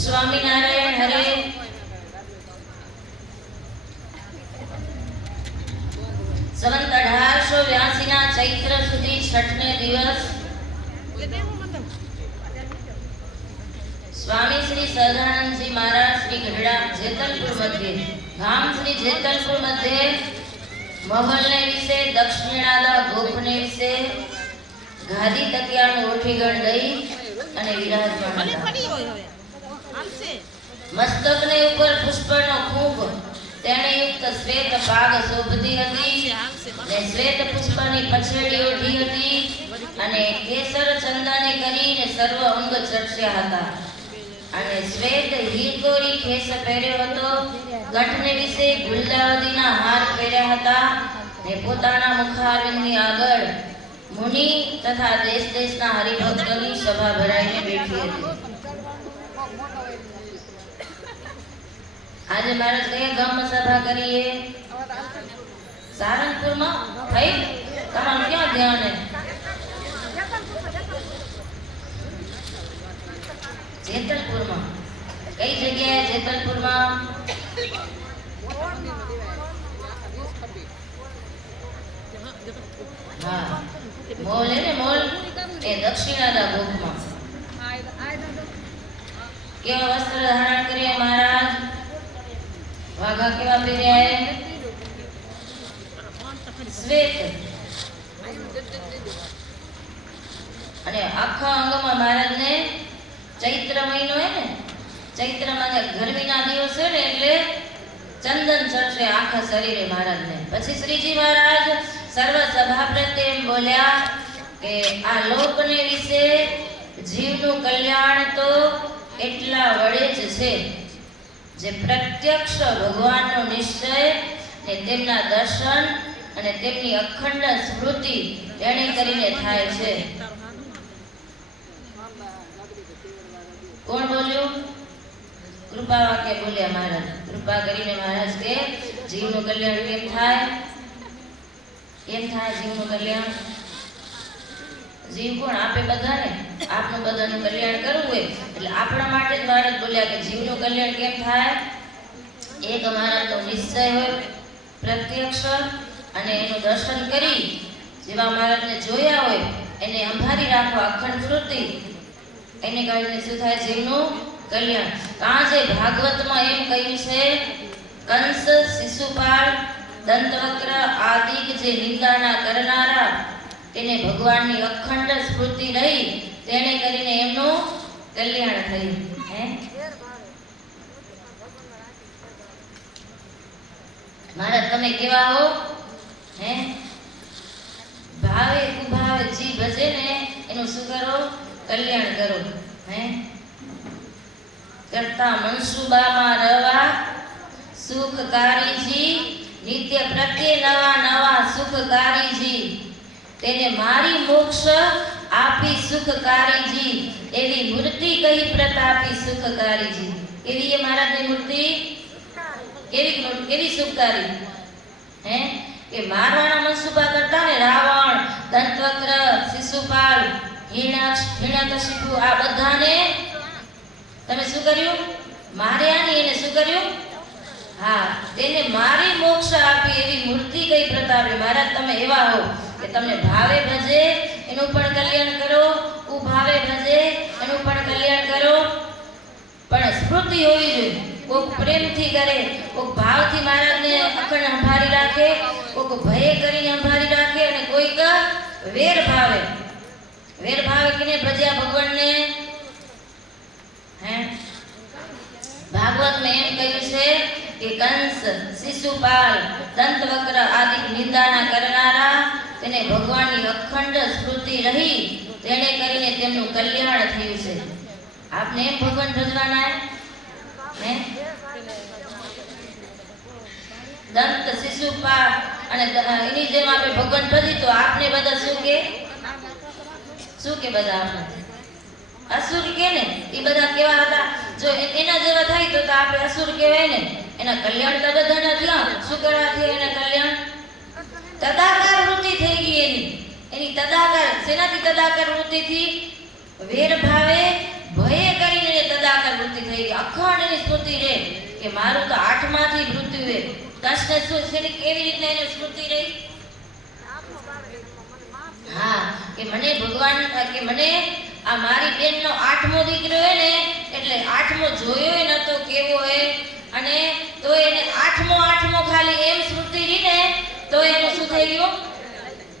સ્વામિનારાયણ હરે. સંવત 1882 ના ચૈત્ર સુધી છઠને દિવસ સ્વામી શ્રી સહજાનંદજી મહારાજ શ્રી ગઢડા જેતલપુર મધ્યે ગામ શ્રી જેતલપુર મધ્યે મહલને વિશે દક્ષિણાદા ગોપને વિશે ગાદી તકિયાનું ઓઠીગણ દઈ અને વિરાજમાન હતા. મસ્તકને ઉપર પુષ્પનો ખૂબ તેણે યુક્ત શ્વેત પાગ શોભતી હતી ને શ્વેત પુષ્પની પછેડી ઓઢી હતી અને કેસર ચંદને કરીને સર્વ અંગ ચર્ચ્યા હતા અને શ્વેત હીરકોરી ખેસ પહેર્યો હતો, કંઠને વિશે ગુલદાવદીના હાર પહેર્યા હતા ને પોતાના મુખારવિંદની આગળ મુનિ તથા દેશ દેશના હરિભક્તોની સભા ભરાઈને બેઠી હતી. આજે મહારાજ કયા ગામમાં સભા કરીએ? સારંગપુરમાં. ભાઈ તમારું ક્યાં ધ્યાન હે? જેતલપુરમાં. કઈ જગ્યાએ? જેતલપુરમાં. હા, મોલ હે ને, મોલ એ દક્ષિણાના ગોખમાં. કેવા વસ્ત્ર ધારણ કરીએ મહારાજ? વાઘા કેવા પહેર્યા હે? શ્વેત. અને આખા અંગમાં મહારાજને ચૈત્ર મહિનો હે ને, ચૈત્રમાં ગરમીના દિવસ હોય ને એટલે ચંદન ચડશે આખા શરીરે મહારાજને. પછી શ્રીજી મહારાજ સર્વ સભા પ્રત્યે એમ બોલ્યા કે આ લોકને વિશે જીવનું કલ્યાણ તો એટલા વડે જ છે જે પ્રત્યક્ષ ભગવાનનો નિશ્ચય ને તેમના દર્શન અને તેમની અખંડ સ્મૃતિ એને કરીને થાય છે. કોણ બોલ્યું? કૃપા વાક્ય બોલ્યા મહારાજ. કૃપા કરીને મહારાજ કે જીવનું કલ્યાણ કેમ થાય? કેમ થાય જીવનું કલ્યાણ? જીવ કોણ આપે? બધાને. આપનું બધાનું કલ્યાણ કરવું હોય એટલે આપણા માટે જ મહારાજ બોલ્યા કે જીવનું કલ્યાણ કેમ થાય? એક મહારાજનો નિશ્ચય હોય પ્રત્યક્ષ અને એનું દર્શન કરી જેવા મહારાજને જોયા હોય એને અંભારી રાખવા અખંડ સ્મૃતિ એને કારણે શું થાય? જીવનું કલ્યાણ. આજે ભાગવતમાં એમ કહ્યું છે કંસ, શિશુપાલ, દંતવક્ર આદિક જે નિંદાના કરનારા તેને ભગવાનની અખંડ સ્મૃતિ રહી તેને કરીને એમનું કલ્યાણ થયું. હે મહારાજ તમે કેવા હો? હે ભાવે કુભાવે જી ભજે ને એનું શું કરો? કલ્યાણ કરો. હે કરતા મનસુબામાં રવા સુખકારીજી નિત્ય પ્રત્યે નવા નવા સુખકારીજી તેને મારી મોક્ષ આપી સુખકારીજી એવી મૂર્તિ કહી પ્રતાપી સુખકારીજી. એવી એ મહારાજની મૂર્તિ કેવી સુખકારી? હે કે મારવાના મનસુબા કરતા ને રાવણ, દંતવક્ર, શિશુપાલ, હિરણ્યકશિપુ આ બધાને તમે શું કર્યું? માર્યા ને એને શું કર્યું? હા, તેને મારી મોક્ષ આપી એવી મૂર્તિ કઈ પ્રતાપે. મહારાજ તમે એવા હો કે તમને ભાવે ભજે એનું પણ કલ્યાણ કરો, ઉભાવે ભજે એનું પણ કલ્યાણ કરો, પણ સ્મૃતિ હોવી જોઈએ. કોક પ્રેમથી કરે, કોક ભાવથી મહારાજને અખંડ સંભાળી રાખે, કોક ભય કરીને સંભાળી રાખે અને કોઈક વેર ભાવે. વેર ભાવે કેને ભજ્યા? ભગવાનને. હે ભાગવતમાં એમ કહ્યું છે કે કંસ, શિશુપાલ, દંતવક્ર આદિ નિંદાના કરનારા તેને ભગવાનની અખંડ સ્મૃતિ રહી તેને કરીને તેમનું કલ્યાણ થયું છે. આપને એમ ભગવાન ભજવાના હે? દંત, શિશુપાલ અને એની જેમ આપણે ભગવાન ભજી તો આપને બધા શું કે બધા આપણે અસુર કે ને એ બધા કેવા હતા? જો એના જેવા થાય તો આપણે અસુર કહેવાય ને. એના કલ્યાણ તો બધાના થયા. શું કરવા થયા એના કલ્યાણ? તદાકાર વૃત્તિ થઈ ગઈ એની તદાકાર. શેનાથી તદાકાર વૃત્તિથી? વેર ભાવે ભય કરીને એને તદાકાર વૃત્તિ થઈ ગઈ. અખંડ એની સ્મૃતિ રહે કે મારું તો આઠમાંથી મૃત્યુ હે. કૃષ્ણ શું કેવી રીતના એને સ્મૃતિ રહી? હા કે મને ભગવાન કે મને આ મારી બેનનો 8મો દીકરો હે ને એટલે 8મો જોયો નતો કેવો હે અને તો એને 8મો ખાલી એમ સ્મૃતિ રહી ને તો એનું શું થઈ ગયું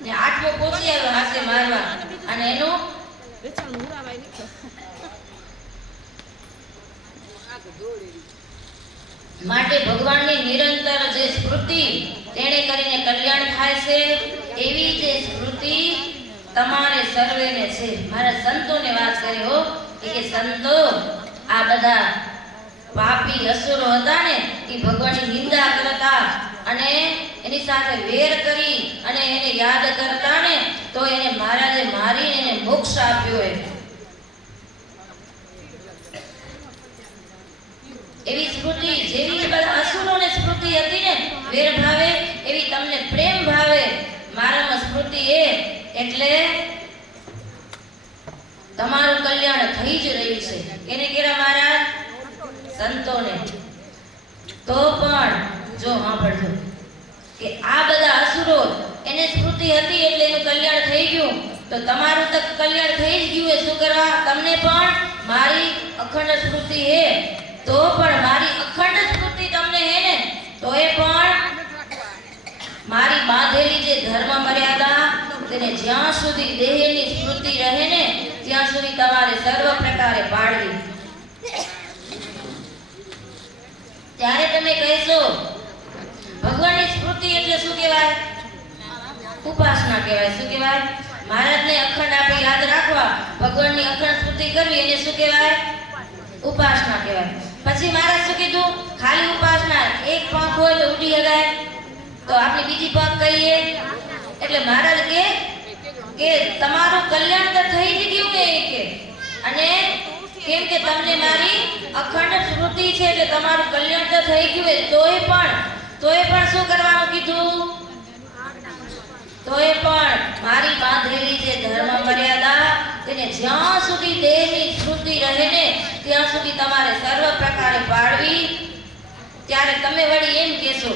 ને 8મો પહોંચી આવ્યો હાથે મારવા અને એનું માટે ભગવાનની નિરંતર જે સ્મૃતિ તેને કરીને કલ્યાણ થાય છે એવી જે સ્મૃતિ તમારે સર્વેને છે. મારા સંતોને વાત કરી હો કે સંતો આ બધા પાપી અસુરો હતા ને એ ભગવાનની નિંદા કરતા અને એની સાથે વેર કરી અને એને યાદ કરતા ને તો એને મહારાજે મારીને એને મોક્ષ આપ્યો. એવી સ્મૃતિ જેવી બધા અસુરોને સ્મૃતિ હતી ને વેર ભાવે એવી તમને પ્રેમ ભાવે મારામાં સ્મૃતિ એટલે તમારું કલ્યાણ થઈ જ રહ્યું છે. એને કેરા મહારાજ સંતોને. તો પણ જો સાંભળજો કે આ બધા અસુરો એને સ્મૃતિ હતી એટલે એનું કલ્યાણ થઈ ગયું તો તમારું તો કલ્યાણ થઈ જ ગયું. શું કરવા? તમને પણ મારી અખંડ સ્મૃતિ હે તો પણ મારી અખંડ સ્મૃતિ તમને હે ને તો એ પણ મારી બાંધેલી જે ધર્મ મર્યાદા તેને જ્યાં સુધી દેહની સ્મૃતિ રહે ને ત્યાં સુધી તમારે સર્વ પ્રકારે પાળવી. ત્યારે તમે કહેશો ભગવાનની સ્મૃતિ એટલે શું કહેવાય? ઉપાસના કહેવાય. શું કહેવાય? મહારાજને અખંડ આપણે યાદ રાખવા ભગવાનની અખંડ સ્મૃતિ કરવી એને શું કહેવાય? ઉપાસના કહેવાય. પછી મહારાજ શું કીધું? ખાલી ઉપાસના એક પાંખ હોય તો ઉડી હગાય તો આપણે બીજી પાંખ કહીએ એટલે મહારાજ કે તમારું કલ્યાણ તો થઈ જ ગયું ને કે અને કેમ કે તમને મારી અખંડ સ્મૃતિ છે એટલે તમારું કલ્યાણ તો થઈ ગયું તોય પણ શું કરવાનું કીધું? તોય પણ મારી બાંધેલી જે ધર્મ મર્યાદા તેને જ્યાં સુધી દેહની સ્મૃતિ રહે ને ત્યાં સુધી તમારે સર્વ પ્રકારે પાળવી. ત્યારે તમે વળી એમ કહેશો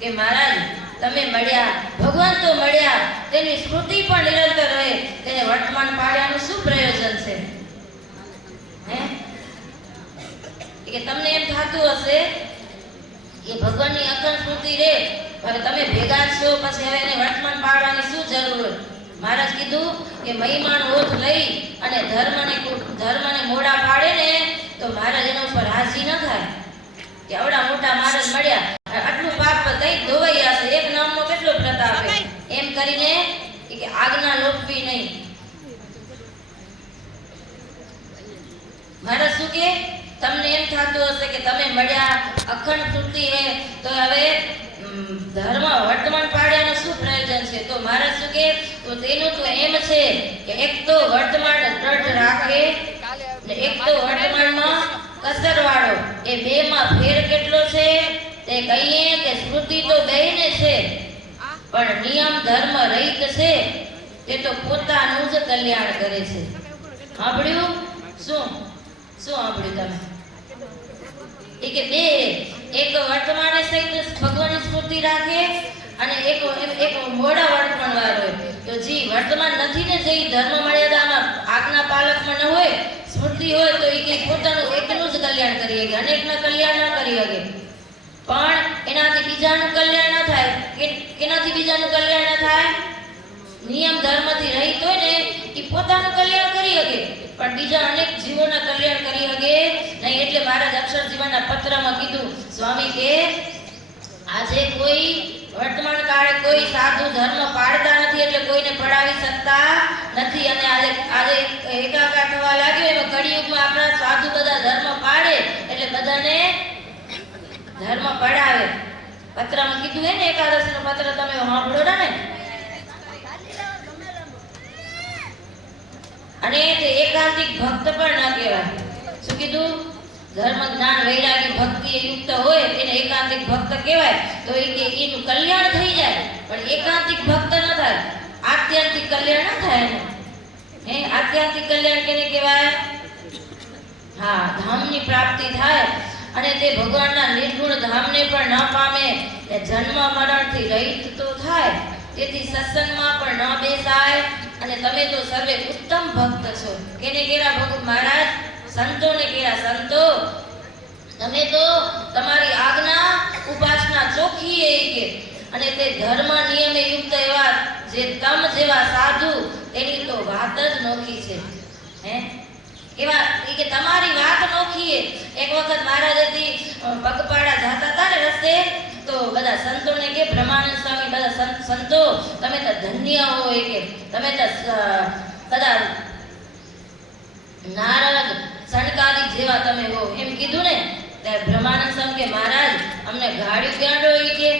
કે મહારાજ તમે મળ્યા, ભગવાન તો મળ્યા, તેની સ્મૃતિ પણ નિરંતર રહે, તેને વર્તમાન પાડ્યાનું શું પ્રયોજન છે? હે કે તમને એમ થતું હશે કે ભગવાનની અખંડ સ્મૃતિ રહે હવે તમે ભેગા છો પછી હવે એને વર્તમાન પાડવાની શું જરૂર? મહારાજ કીધું કે મહિમાન ઓથ લઈ અને ધર્મને મોડા પાડે ને તો મહારાજ એના ઉપર રાજી ન થાય કે આવડા મોટા મહારાજ મળ્યા આટલું પાપ કઈ ધોવાઈ હશે એક નામનો કેટલો પ્રતાપ એમ કરીને કે આજ્ઞા લોપવી નહીં. મહારાજ શું કે તમને એમ થતું હશે કે તમે મળ્યા અખંડ સ્મૃતિ હે તો હવે ધર્મ વર્તમાન પાડ્યાનું શું પ્રયોજન છે? તો મહારાજ શું કે તો તેનું તો એમ છે કે એક તો વર્તમાન દ્રઢ રાખે ને એક તો વર્તમાનમાં કસર વાળો. એ બે માં ફેર કેટલો છે તે કહીએ કે સ્મૃતિ તો બેયને છે પણ નિયમ ધર્મ રહિત છે તે તો પોતાનું જ કલ્યાણ કરે છે. સાંભળ્યું? શું સાંભળ્યું તમે? કે બે એક વર્તમાન સહિત ભગવાનની સ્મૃતિ રાખે અને એક મોડા વર્તમાન વાળો હોય તો જે વર્તમાન નથી ને જે ધર્મ મર્યાદામાં આજ્ઞા પાલકમાં ન હોય સ્મૃતિ હોય તો એ પોતાનું એકનું જ કલ્યાણ કરી શકે, અનેકના કલ્યાણ ન કરી શકે. પણ એનાથી બીજાનું કલ્યાણ ન થાય. કેનાથી બીજાનું કલ્યાણ ન થાય? નિયમ ધર્મથી રહિત હોય ને એ પોતાનું કલ્યાણ કરી શકે પણ બીજા અનેક જીવોના કલ્યાણ કરી શકે નહીં. એટલે મહારાજ અક્ષર જીવનના પત્રમાં કીધું સ્વામી કે આજે કોઈ વર્તમાન કાળે કોઈ સાધુ ધર્મ પાડતા નથી એટલે કોઈને પડાવી શકતા નથી અને આજે એકાકાર થવા લાગ્યો એમાં કળિયુગમાં આપણા સાધુ બધા ધર્મ પાડે એટલે બધાને ધર્મ પડાવે. પત્રમાં કીધું હે ને એકાદશીનો પત્ર તમે સાંભળો ને અને તે એકાંતિક ભક્ત પણ ન કહેવાય. શું કીધું? ધર્મ જ્ઞાન વૈરાગી ભક્તિ યુક્ત હોય એને એકાંતિક ભક્ત કહેવાય તો એનું કલ્યાણ થઈ જાય પણ એકાંતિક ભક્ત ન થાય, આત્યંતિક કલ્યાણ ન થાય એનું. હે આત્યંતિક કલ્યાણ કેને કહેવાય? હા, ધામની પ્રાપ્તિ થાય અને તે ભગવાનના નિર્ગુણ ધામને પણ ન પામે તે જન્મ મરણથી રહિત તો થાય. તેથી સત્સંગમાં પણ ન બેસાય અને તમે તો સર્વે ઉત્તમ ભક્ત છો. કેને કેરા ભગત મહારાજ? સંતોને કેરા સંતો તમે તો તમારી આજ્ઞા ઉપાસના ચોખી કે અને તે ધર્મ નિયમે યુક્ત એવા જે તમ જેવા સાધુ તેની તો વાત જ નોખી છે. હે એવા કે તમારી વાત નોખી. એક વખત મહારાજ પગપાળા જતા હતા ને રસ્તે તો બધા સંતોને કે બ્રહ્માનંદ સ્વામી બધા સંતો તમે તો ધન્ય હો કે તમે તો બધા નારદ સનકાદિક જેવા તમે હો એમ કીધું ને ત્યારે બ્રહ્માનંદ સ્વામી કે મહારાજ અમને ગાડી ગાંડો કે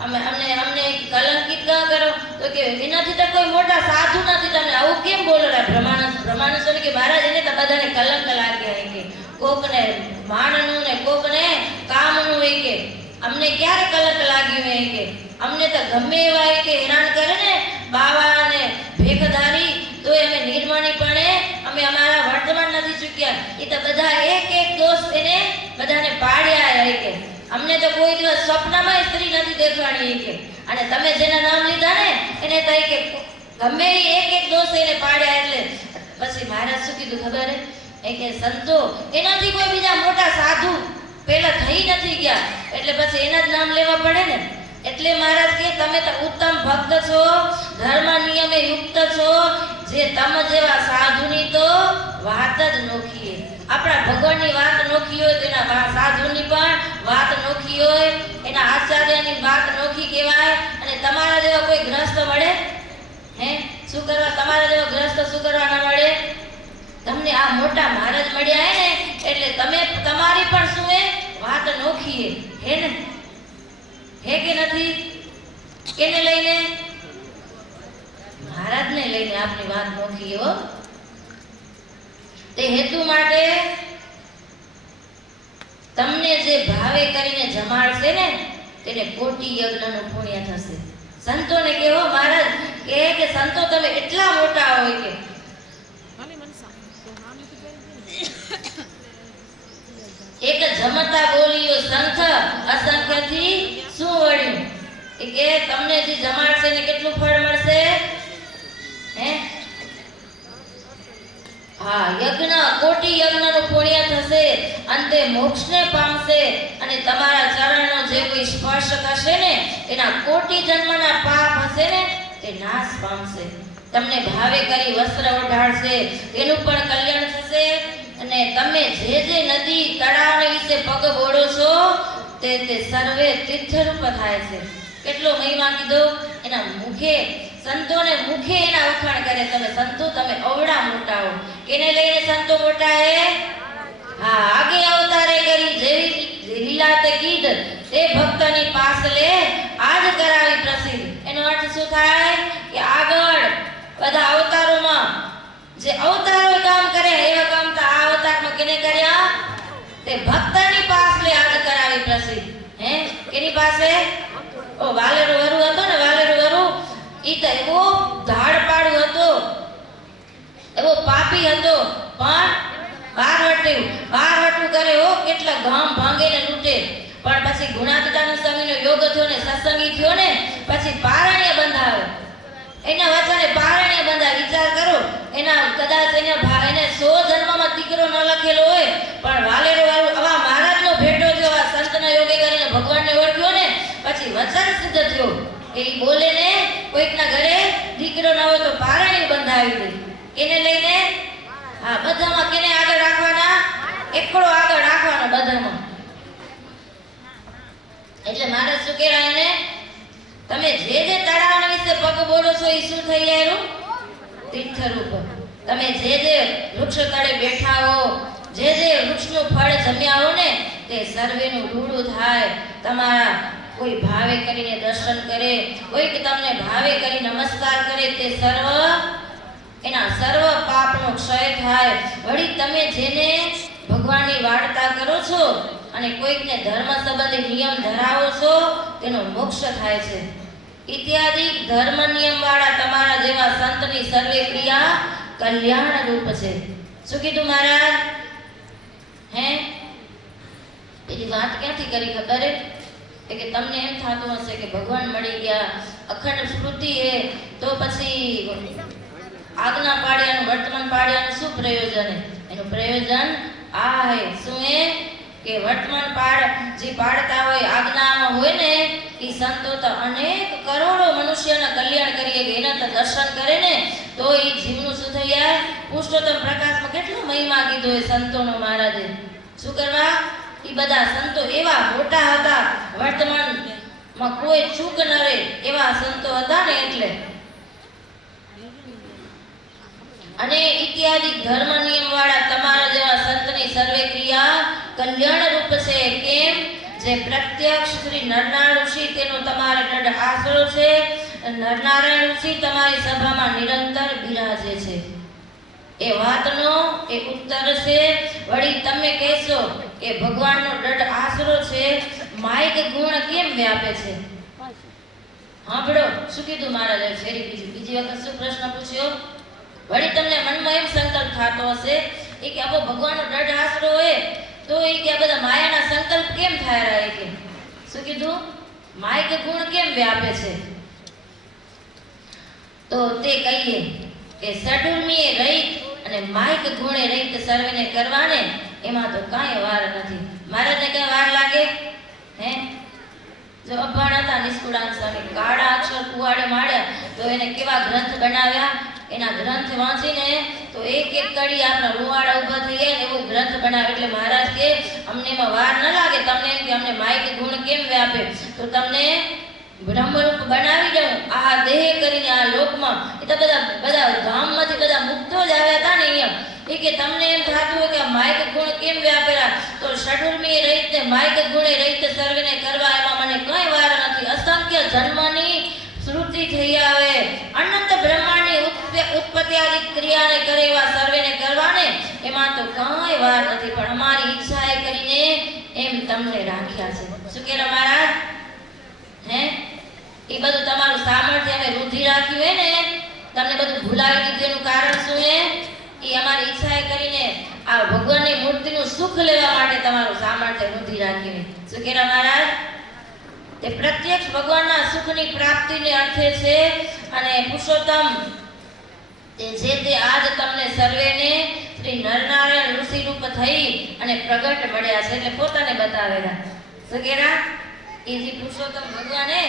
અમને કલંકિત ના કરો તો કે એનાથી તો કોઈ મોટા સાધુ નથી તમે આવું કેમ બોલો રે બ્રહ્માનંદ સ્વામી કે મહારાજ એને તો બધાને કલંક લાગ્યા કે કોકને માનનું ને કોકને કામનું કે અમને ક્યારે કલંક લાગ્યું કે અમને તો ગમે એવા કે હેરાન કરે ને બાવા ને ભેખધારી તો અમે નિર્માણીપણે અમે અમારા વર્તમાન નથી ચૂક્યા એ તો બધા એક દોષ એને બધાને પાડ્યા કે અમને તો કોઈ દિવસ સ્વપ્નમાં સ્ત્રી નથી દેખવાની કે અને તમે જેના નામ લીધા ને એને તો કે ગમે એક દોષ એને પાડ્યા એટલે પછી મહારાજ શું કીધું ખબર હે કે સંતો એનાથી કોઈ બીજા મોટા સાધુ પેલા થઈ નથી ગયા એટલે પછી એના જ નામ લેવા પડે ને એટલે મહારાજ કે તમે તો ઉત્તમ ભક્ત છો ધર્મ નિયમે યુક્ત છો જે તમ જેવા સાધુની તો વાત જ નોખી આપણા ભગવાનની વાત નોખી હોય તેના સાધુની પણ વાત નોખી હોય એના આચાર્યની વાત નોખી કહેવાય અને તમારા જેવા કોઈ ગ્રસ્ત મળે હે શું કરવા તમારા જેવા ગ્રસ્ત શું કરવા ના મળે તમને આ મોટા મહારાજ મળ્યા હે ને એટલે તમે તમારી પણ શું હે વાત નોખી હે ને હે કે નથી કેને લઈને મહારાજને લઈને આપની વાત નોખી હો તે હેતુ માટે તમને જે ભાવે કરીને જમાડશે ને તેને કોટી યજ્ઞનું પુણ્ય થશે સંતોને કેવો મહારાજ કે સંતો તમે એટલા મોટા હોય કે એક જમતા બોલ્યો સંત અસંખ્યથી શું વળ્યું કે તમને જે જમાડશે ને કેટલું ફળ મળશે હે હા યજ્ઞ કોટી યજ્ઞનું પુણ્ય થશે અંતે મોક્ષને પામશે અને તમારા ચરણનો જે કોઈ સ્પર્શ થશે ને એના કોટી જન્મના પાપ હશે ને તે નાશ પામશે તમને ભાવે કરી વસ્ત્ર ઓઢાડશે એનું પણ કલ્યાણ થશે અને તમે જે નદી તળાવ વિશે પગ બોળો છો તે સર્વે તીર્થરૂપ થાય છે કેટલો મહિમા કીધો એના મુખે સંતોને મુખે એના વખાણ કરે તમે સંતો તમે અવડા મોટા હો કેને લઈને સંતો મોટા હે હા આગે અવતારે કરી જેવી લીલા તે કીધ તે ભક્તની પાસ લે આજ કરાવી પ્રસિદ્ધ એનો અર્થ શું થાય કે આગળ બધા અવતારોમાં જે અવતારો કામ કરે એવા કામ તો આ અવતારમાં કેને કર્યા તે ભક્તની પાસ લે આજ કરાવી પ્રસિદ્ધ હે કેની પાસે ઓ વાલેરો વરુ હતો ને વાલેરો વરુ ઈ તો એવો ધાડપાડું હતો એવો પાપી હતો પણ બારવટું કરે હો કેટલા ગામ ભાંગે ને લૂટે પણ પછી ગુણાતીતાનંદ સ્વામીનો યોગ થયો ને સત્સંગી થયો ને પછી પારણ્ય બંધાવે એના વચને પારણ્ય બંધાવે વિચાર કરો એના કદાચ એને 100 જન્મમાં દીકરો ન લખેલો હોય પણ વાલેરો વાળું આવા મહારાજનો ભેટો થયો આ સંતના યોગે કરીને ભગવાનને ઓળખ્યો ને પછી વચન સિદ્ધ થયો એ બોલે ને કોઈકના ઘરે દીકરો ન હોય તો પારણ્ય બંધાવી દે એને લઈને હા બધામાં કેને આગળ રાખવાના એકડો આગળ રાખવાનો બધામાં એટલે મહારાજ શું કહેવાય એને તમે જે તળાવ વિશે પગ બોલો છો એ શું થઈ જાય તીર્થરૂપ તમે જે વૃક્ષ તળે બેઠા હો જે વૃક્ષનું ફળ જમ્યા હો ને તે સર્વેનું રૂડું થાય તમારા કોઈ ભાવે કરીને દર્શન કરે કોઈક તમને ભાવે કરી નમસ્કાર કરે તે એના સર્વ પાપનો ક્ષય થાય વળી તમે જેને ભગવાનની વાર્તા કરો છો અને કોઈકને ધર્મ સંબંધી નિયમ ધરાવો છો તેનો મોક્ષ થાય છે ઇત્યાદિ ધર્મ નિયમ વાળા તમારા જેવા સંતની સર્વે ક્રિયા કલ્યાણ રૂપ છે શું કીધું મહારાજ હે પેલી વાત ક્યાંથી કરી ખબર હે કે તમને એમ થતું હશે કે ભગવાન મળી ગયા અખંડ સ્મૃતિ હે તો પછી આજ્ઞા પાડ્યાનું વર્તમાન પાડ્યાનું શું પ્રયોજન હે એનું પ્રયોજન આ હે શું હે કે વર્તમાન જે પાડતા હોય આજ્ઞામાં હોય ને એ સંતો તો અનેક કરોડો મનુષ્યના કલ્યાણ કરીએ કે એના તો દર્શન કરે ને તો એ જીવનું શું થઈ જાય પુરુષોત્તમ પ્રકાશમાં કેટલો મહિમા કીધો એ સંતોનો મહારાજે શું કરવા એ બધા સંતો એવા મોટા હતા, વર્તમાનમાં કોઈ ચૂક ન રહે એવા સંતો હતા ને એટલે. અને ઇત્યાદિ ધર્મ નિયમ વાળા તમારા જેવા સંતની સર્વે ક્રિયા કલ્યાણ રૂપ છે. કેમ? જે પ્રત્યક્ષ શ્રી નરનારાયણ ઋષિ તેનો તમારે દઢ આશરો છે. નરનારાયણ ઋષિ તમારી સભામાં નિરંતર બિરાજે છે. એ વાતનો એ ઉત્તર છે. વળી તમે કહેશો કે ભગવાનનો દઢ આશરો છે, માયક ગુણ કેમ વ્યાપે છે? સાંભળો શું કીધું મહારાજે. ફેરી બીજી વખત શું પ્રશ્ન પૂછ્યો? વળી તમને મનમાં એમ સંકલ્પ થતો હશે એ કે આવો ભગવાનનો દઢ આશરો હોય તો એ કે આ બધા માયાના સંકલ્પ કેમ થાય રહે? કે શું કીધું? માયક ગુણ કેમ વ્યાપે છે? તો તે કહીએ કે સડુર્મીએ રહિત અને માયક ગુણે રહિત સર્વેને કરવાને એમાં તો કાંઈ વાર નથી. મહારાજને કઈ વાર લાગે? હે, જો અભણ હતા નિષ્કુળાન સ્વામી, કાળા અક્ષર કુવાડે માડ્યા તો એને કેવા ગ્રંથ બનાવ્યા. એના ગ્રંથ વાંચીને તો એક એક કડી આપણા રૂવાડા ઊભા થઈ જાય ને એવો ગ્રંથ બનાવે. એટલે મહારાજ કે અમને એમાં વાર ન લાગે. તમને એમ કે અમને માયક ગુણ કેમ વ્યાપે તો તમને બ્રહ્મરૂપ બનાવી દઉં આ દેહ કરીને આ લોકમાં. એ તો બધા ધામમાંથી બધા મુક્તો જ આવ્યા હતા ને અહીંયા. એ કે તમને એમ થતું હોય કે આ માયક ગુણ કેમ વ્યાપેલા તો ષડુર્મી રહિત ને માયક ગુણે રહિત સર્વેને કરવા એમાં મને કઈ વાર નથી. અસંખ્ય જન્મની શ્રુતિ થઈ આવે. અનંત બ્રહ્માંડની ઉત્પત્તિ આદિ ક્રિયાને કરે એવા સર્વેને કરવાને એમાં તો કઈ વાર નથી. પણ અમારી ઈચ્છાએ કરીને એમ તમને રાખ્યા છે. શું કે મહારાજ? હે, એ બધું તમારું સામર્થ્ય અમે રૂઢી રાખ્યું હોય ને, તમને બધું ભૂલાવી દીધું એનું કારણ શું હે? એ અમારી ઈચ્છાએ કરીને આ ભગવાનની મૂર્તિનું સુખ લેવા માટે તમારું સામર્થ્ય રૂઢી રાખ્યું. શું કે મહારાજ? તે પ્રત્યક્ષ ભગવાનના સુખની પ્રાપ્તિને અર્થે છે. અને પુરુષોત્તમ તે જે તે આજ તમને સર્વેને શ્રી નરનારાયણ ઋષિ રૂપ થઈ અને પ્રગટ મળ્યા છે. એટલે પોતાને બતાવેલા. શું કેરા? એ જે પુરુષોત્તમ ભગવાને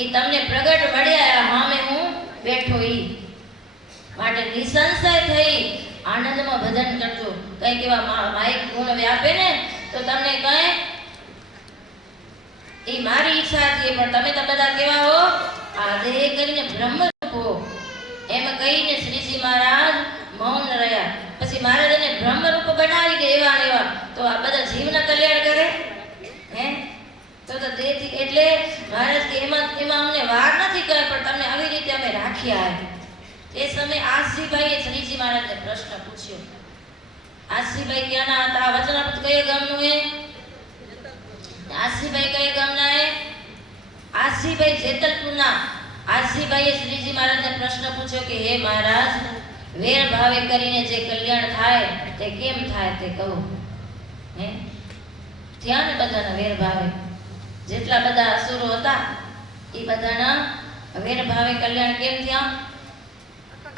એ તમને પ્રગટ મળ્યા સામે હું બેઠો ઈ માટે નિસંશય થઈ આનંદમાં ભજન કરજો. કઈ કેવા માયક ગુણ વ્યાપે ને તો તમને કઈ એ મારી ઈચ્છા હતી. પણ તમે તો બધા કેવા હો? આ દેહ કરીને બ્રહ્મરૂપ હો. એમ કહીને શ્રીજી મહારાજ મૌન રહ્યા. પછી મહારાજ એને બ્રહ્મરૂપ બનાવી દે એવા ને એવા. તો આ બધા જીવના કલ્યાણ કરે હે? તો દેહથી એટલે મહારાજ કે એમાં અમને વાર નથી કહે પણ તમને આવી રીતે અમે રાખ્યા. એ સમયે આસજીભાઈએ શ્રીજી મહારાજને પ્રશ્ન પૂછ્યો. આસજીભાઈ ક્યાંના હતા? આ વચનામૃત કયા ગામનું હે? આસજીભાઈ કયા ગામના હે? આસજીભાઈ જેતલપુરના. આસજીભાઈએ શ્રીજી મહારાજને પ્રશ્ન પૂછ્યો કે હે મહારાજ, વેર ભાવે કરીને જે કલ્યાણ થાય તે કેમ થાય તે કહો. હે, થયા ને બધાના વેર ભાવે. જેટલા બધા અસુરો હતા એ બધાના વેર ભાવે કલ્યાણ કેમ થયા?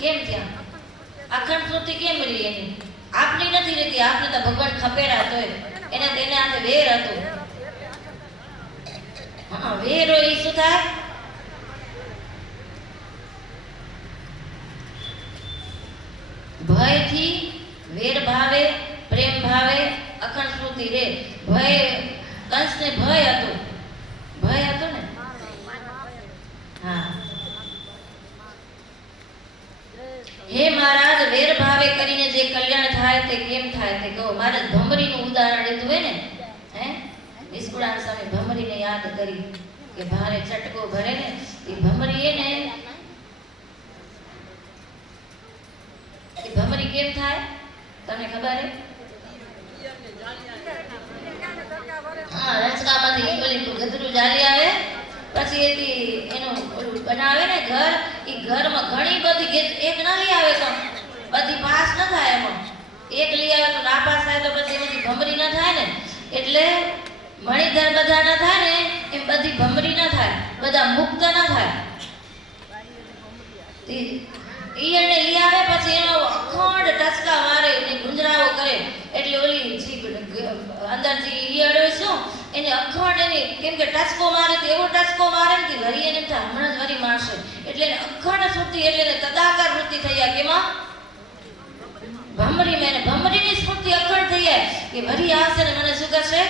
કેમ થયા? અખંડ શ્રુતિ કેમ રહી એની? આપની નથી રહેતી. આપને તો ભગવાન ખપેરા તોય એને તેને હાથે વેર હતો. હા, વેર હોય એ શું થાય? ભયથી વેર ભાવે, પ્રેમ ભાવે, અખંડ શ્રુતિ રે. ભય કંસને ભય હતો. ભય હતો ને? હા. હે મહારાજ, વેર ભાવે કરીને જે કલ્યાણ થાય તે કેમ થાય તે કહો. મહારાજ ભમરીનું ઉદાહરણ લીધું હોય ને, હે, નિષ્કુળાન સ્વામી ભમરીને યાદ કરી કે ભારે ચટકો ભરે ને એ ભમરી એ ને એ ભમરી કેમ થાય તમને ખબર હે? હા, રચકામાંથી ઓલી ગધરું જાલી આવે પછી એથી એનું ઓલું બનાવે ને ઘર. એ ઘરમાં ઘણી બધી એક ના લઈ આવે તો બધી પાસ ન થાય. એમાં એક લઈ આવે તો નાપાસ થાય તો પછી એમાંથી ભમરી ન થાય ને. એટલે મણિધર બધા ના થાય ને એમ બધી ભમરી ના થાય, બધા મુક્ત ના થાય. ઈયળને લઈ આવે પછી એનો અખંડ ટચકા મારે ને ગુંજરાવો કરે. એટલે ઓલી અંદરથી ઈયળ હોય શું એને અખંડ એની કેમ કે ટચકો મારે તો એવો ટચકો મારે ને કે વરી એને થાય હમણાં જ વરી મારશે. એટલે અખંડ સ્ફૂર્તિ એટલે એને તદાકાર વૃત્તિ થઈ જાય. કેમાં? ભમરી મેં ભમરીની સ્ફૂર્તિ અખંડ થઈ જાય. કે વરી આવશે ને મને શું કરશે,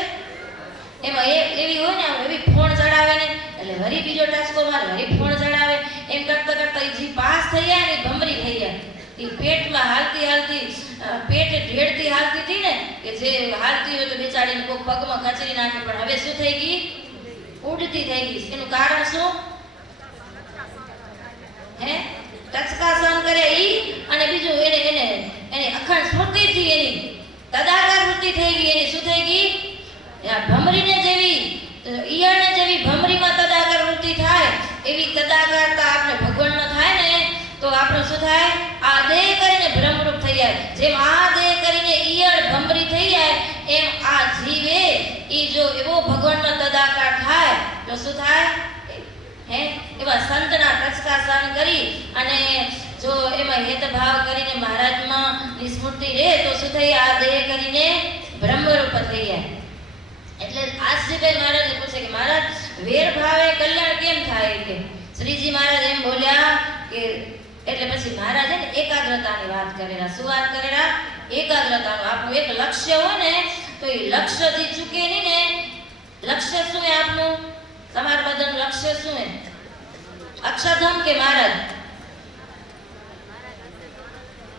એમાં એવી હોય ને એવી ફોન ચડાવે ને એટલે વરી બીજો ટચકો મારે વરી ફોન ચડાવે, એમ કરતા કરતા જે પાસ થઈ જાય ને ભમરી થઈ જાય. એ પેટમાં હાલતી હાલતી પેટ ઢેડતી હાલતી હતી ને કે જે હાલતી હોય તો બેચાડીને કોઈ પગમાં કચરી નાખે, પણ હવે શું થઈ ગઈ, ઉડતી થઈ ગઈ. એનું કારણ શું, હે ટચકા સહન કરે ઈ, અને બીજું એને એને એને અખંડ સ્ફૂર્તિ થી એની તદાકાર વૃત્તિ થઈ ગઈ. એની શું થઈ ગઈ, ભમરીને જેવી ઈયળને જેવી ભમરીમાં તદાકાર વૃત્તિ થાય એવી તદાકારતા આપણે ભગવાનમાં થાય ને તો આપણું શું થાય, આ દેહ કરીને બ્રહ્મરૂપ થઈ જાય. જેમ આ દેહ કરીને ઈયળ ભમરી થઈ જાય એમ આ જીવે ઈ જો એવો ભગવાનમાં તદાકાર થાય તો શું થાય, હે એવા સંતના ટચકા સહન કરી અને જો એમાં હેતભાવ કરીને મહારાજમાં નિસ્મૃતિ રહે તો શું થઈ, આ દેહ કરીને બ્રહ્મરૂપ થઈ જાય. એટલે આસજીભાઈ મહારાજને પૂછે કે મહારાજ વેર ભાવે કલ્યાણ કેમ થાય, કે શ્રીજી મહારાજ એમ બોલ્યા કે એટલે પછી મહારાજે ને એકાગ્રતાની વાત કરેલા. શું વાત કરેલા, એકાગ્રતાનું. આપણું એક લક્ષ્ય હોય ને તો એ લક્ષ્યથી ચૂકે નહીં ને. લક્ષ્ય શું હે આપનું, તમારા બધાનું લક્ષ્ય શું હે, અક્ષરધામ કે મહારાજ,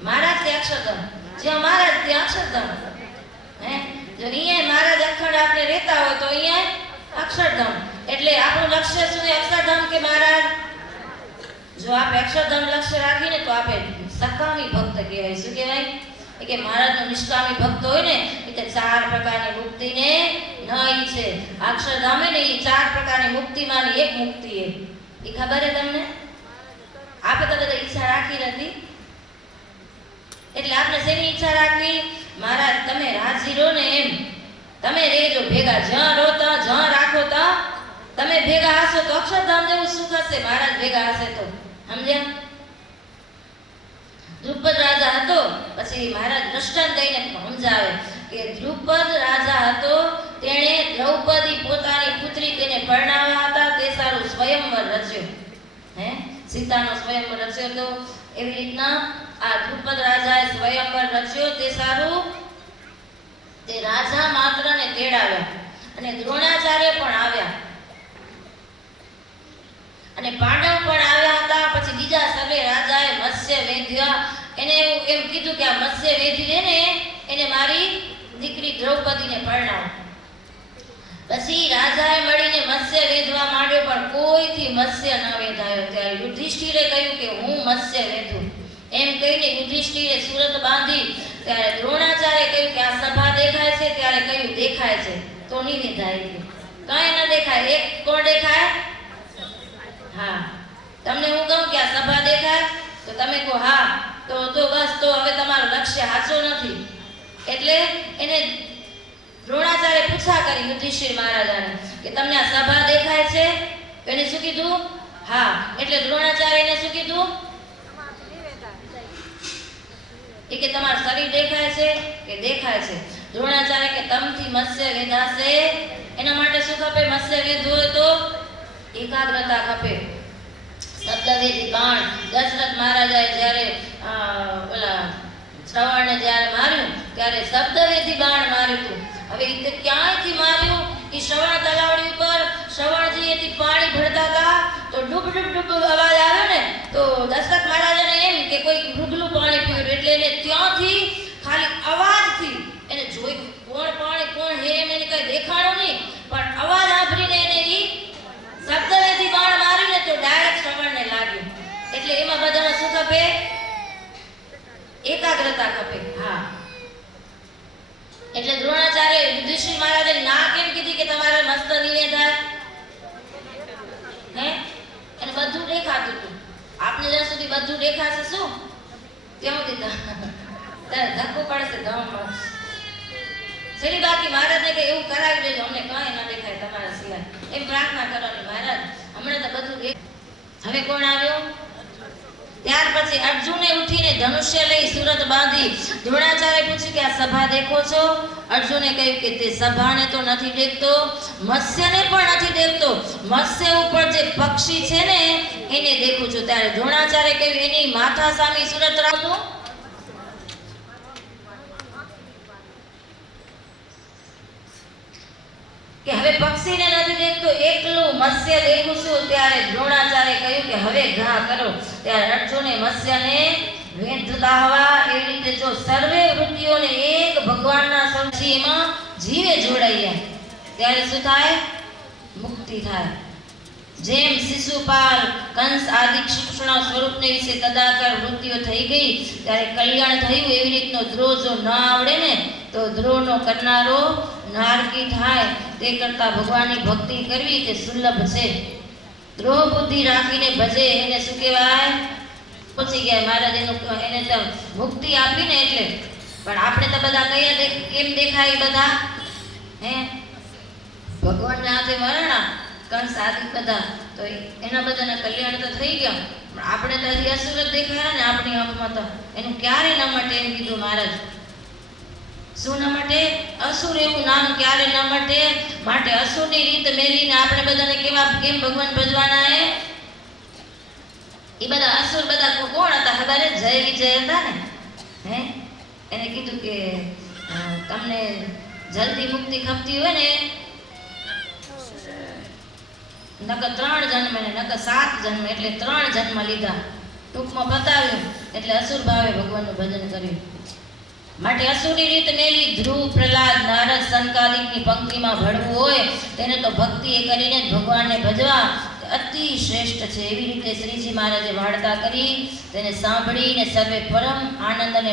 મહારાજ કે અક્ષરધામ, જ્યાં મહારાજ ત્યાં અક્ષરધામ. હે જો અહીંયા મહારાજ અખંડ આપણે રહેતા હોય તો અહીંયા અક્ષરધામ. એટલે આપણું લક્ષ્ય શું છે, અક્ષરધામ કે મહારાજ. જો આપણે અક્ષરધામ લક્ષ્ય રાખીને તો આપણે સકામી ભક્ત કહેવાય. શું કહેવાય, કે મહારાજનો નિષ્કામી ભક્ત હોય ને એટલે 4 પ્રકારની મુક્તિને ન ઈચ્છે. અક્ષરધામે ને એ 4 પ્રકારની મુક્તિમાંની એક મુક્તિ એ ખબર છે તમને. આપણે તો બધા ઈચ્છા રાખી નથી, એટલે આપણે શેની ઈચ્છા રાખવી, મહારાજ તમે રાજી રહો ને એમ તમે રહેજો ભેગા, જ્યાં રહો ત્યાં જ્યાં રાખો ત્યાં તમે ભેગા હશો તો અક્ષરધામ જેવું સુખ હશે. મહારાજ ભેગા હશે તો સમજ્યા. દ્રુપદ રાજા હતો, પછી મહારાજ દ્રષ્ટાંત દઈને સમજાવે કે દ્રુપદ રાજા હતો, તેણે દ્રૌપદી પોતાની પુત્રી તેને પરણાવવા હતા તે સારું સ્વયંવર રચ્યો. હે સીતાનો સ્વયંવર રચ્યો તો એવી રીતના આ દ્રુપદ રાજાએ સ્વયંવર રચ્યો તે સારું તે રાજા માત્રને તેડાવ્યા અને દ્રોણાચાર્ય પણ આવ્યા અને પાંડવ પણ આવ્યા હતા. પછી બીજા સર્વે રાજાએ મત્સ્ય વેધ્યા, એને એમ કીધું કે આ મત્સ્ય વેધી છે ને એને મારી દીકરી દ્રૌપદીને પરણાવો. પછી રાજાએ મળીને મત્સ્ય વેધવા માંડ્યો પણ કોઈથી મત્સ્ય ન વેધાયો. ત્યારે યુધિષ્ઠિરે કહ્યું કે હું મત્સ્ય વેધું. એમ કહીને યુધિષ્ઠિરે સુરત બાંધી. ત્યારે દ્રોણાચાર્ય કહ્યું કે આ સભા દેખાય છે, ત્યારે કહ્યું દેખાય છે તો નહીં વેધાય, કઈ ન દેખાય. એક કોણ દેખાય, હા તમને હું કહું કે આ સભા દેખાય તો તમે કહો હા, તો બસ તો હવે તમારું લક્ષ્ય સાચો નથી. એટલે એને દ્રોણાચાર્ય પૂછા કરી યુધિષ્ઠિર મહારાજાને કે તમને આ સભા દેખાય છે, એને શું કીધું, હા. એટલે દ્રોણાચાર્યને શું કીધું, કે તમારું શરીર દેખાય છે કે દેખાય છે. દ્રોણાચાર્ય કે તમથી મત્સ્ય વેધાશે, એના માટે શું ખપે, મત્સ્ય વેધવું હોય તો એકાગ્રતા ખપે. શબ્દવેદી બાણ દશરથ મહારાજાએ જ્યારે ઓલા શ્રવણને જ્યારે માર્યું ત્યારે શબ્દવેદી બાણ માર્યું હતું. હવે એ ક્યાંયથી માર્યું, એ શ્રવણ તલાવડી ઉપર શ્રવણજી એથી પાણી ભરતા હતા તો ડૂબ ડૂબ ડૂબ અવાજ આવ્યો ને તો દશરથ મહારાજાને એમ કે કોઈ મૃગલું પાણી પીવું, એટલે એને ત્યાંથી ખાલી અવાજથી એને જોઈ કોણ પાણી કોણ હે એમ એને કઈ દેખાણું નહીં, પણ અવાજ સાંભળીને એને એ શબ્દવેદી બાણ મારીને તો ડાયરેક્ટ શ્રવણને લાગ્યું. એટલે એમાં બધાને શું ખપે, એકાગ્રતા ખપે. હા એટલે દ્રોણાચાર્ય યુધિષ્ઠિર મહારાજે ના કેમ કીધી કે તમારે મસ્ત નિવેદાય, હે એને બધું દેખાતું હતું. આપને જ્યાં સુધી બધું દેખાશે શું ત્યાં સુધી ધક્કો પડશે ગામમાં છેલ્લી બાકી મહારાજને કે એવું કરાવી દેજો, અમને કઈ ન દેખાય તમારા સિવાય, એમ પ્રાર્થના કરવાની. મહારાજ હમણાં તો બધું હવે કોણ આવ્યો, ત્યાર પછી અર્જુને ઉઠીને ધનુષ્ય લઈ સુરત બાંધી. દ્રોણાચાર્ય પૂછ્યું કે આ સભા દેખો છો? અર્જુને કહ્યું કે તે સભાને તો નથી દેખતો, મત્સ્યને પણ નથી દેખતો, મત્સ્ય ઉપર જે પક્ષી છે ને એને દેખું છું. ત્યારે દ્રોણાચાર્ય કહ્યું એની માથા સામે સુરત રાખો. પક્ષીને નથી દેખતો, એકલું મત્સ્ય દેખું છું. ત્યારે દ્રોણાચાર્ય કહ્યું કે હવે ઘા કરો. ત્યારે અર્જુને મત્સ્યને વેધલાવા. એવી રીતે જો સર્વે વૃત્તિઓને એક ભગવાનના સંશીમાં જીવે જોડાયા ત્યારે શું થાય? મુક્તિ થાય. જેમ શિશુપાલ કંસ આદિ શિક્ષણ સ્વરૂપને વિશે તદાકાર વૃત્તિઓ થઈ ગઈ ત્યારે કલ્યાણ થયું. એવી રીતનો દ્રોહ જો ન આવડે ને તો દ્રોહનો કરનારો નારકી થાય. તે કરતા ભગવાનની ભક્તિ કરવી તે સુલભ છે. દ્રોહ બુદ્ધિ રાખીને ભજે એને શું કહેવાય? પહોંચી ગયા મહારાજ. એને તો મુક્તિ આપીને એટલે. પણ આપણે તો બધા કયા કેમ દેખાય? બધા હે ભગવાનના હાથે મરણા કંસ આદિ બધા, તો એના બધાના કલ્યાણ તો થઈ ગયા. પણ આપણે તો હજી અસુર જ દેખાયા ને આપણી આંખમાં. તો એનું ક્યારે ન મટે એમ કીધું મહારાજ. શું ન મટે? અસુર એવું નામ ક્યારે ન મટે. માટે અસુરની રીત મેલીને આપણે બધાને કેમ ભગવાન ભજવાના? એ બધા અસુર બધા કોણ હતા ખબર? જય વિજય હતા ને. હે એને કીધું કે તમને જલ્દી મુક્તિ ખપતી હોય ને નકર 3 જન્મ ને નકર 7 જન્મ, એટલે 3 જન્મ લીધા. ટૂંકમાં બતાવ્યું. એટલે અસુર ભાવે ભગવાનનું ભજન કર્યું. માટે અસુરી રીત મેલી ધ્રુવ, પ્રહલાદ, નારદ, સંકાદિકની પંક્તિમાં ભળવું હોય તેને તો ભક્તિ એ કરીને જ ભગવાનને ભજવા અતિ શ્રેષ્ઠ છે. એવી રીતે શ્રીજી મહારાજે વાર્તા કરી. તેને સાંભળીને સર્વે પરમ આનંદ અને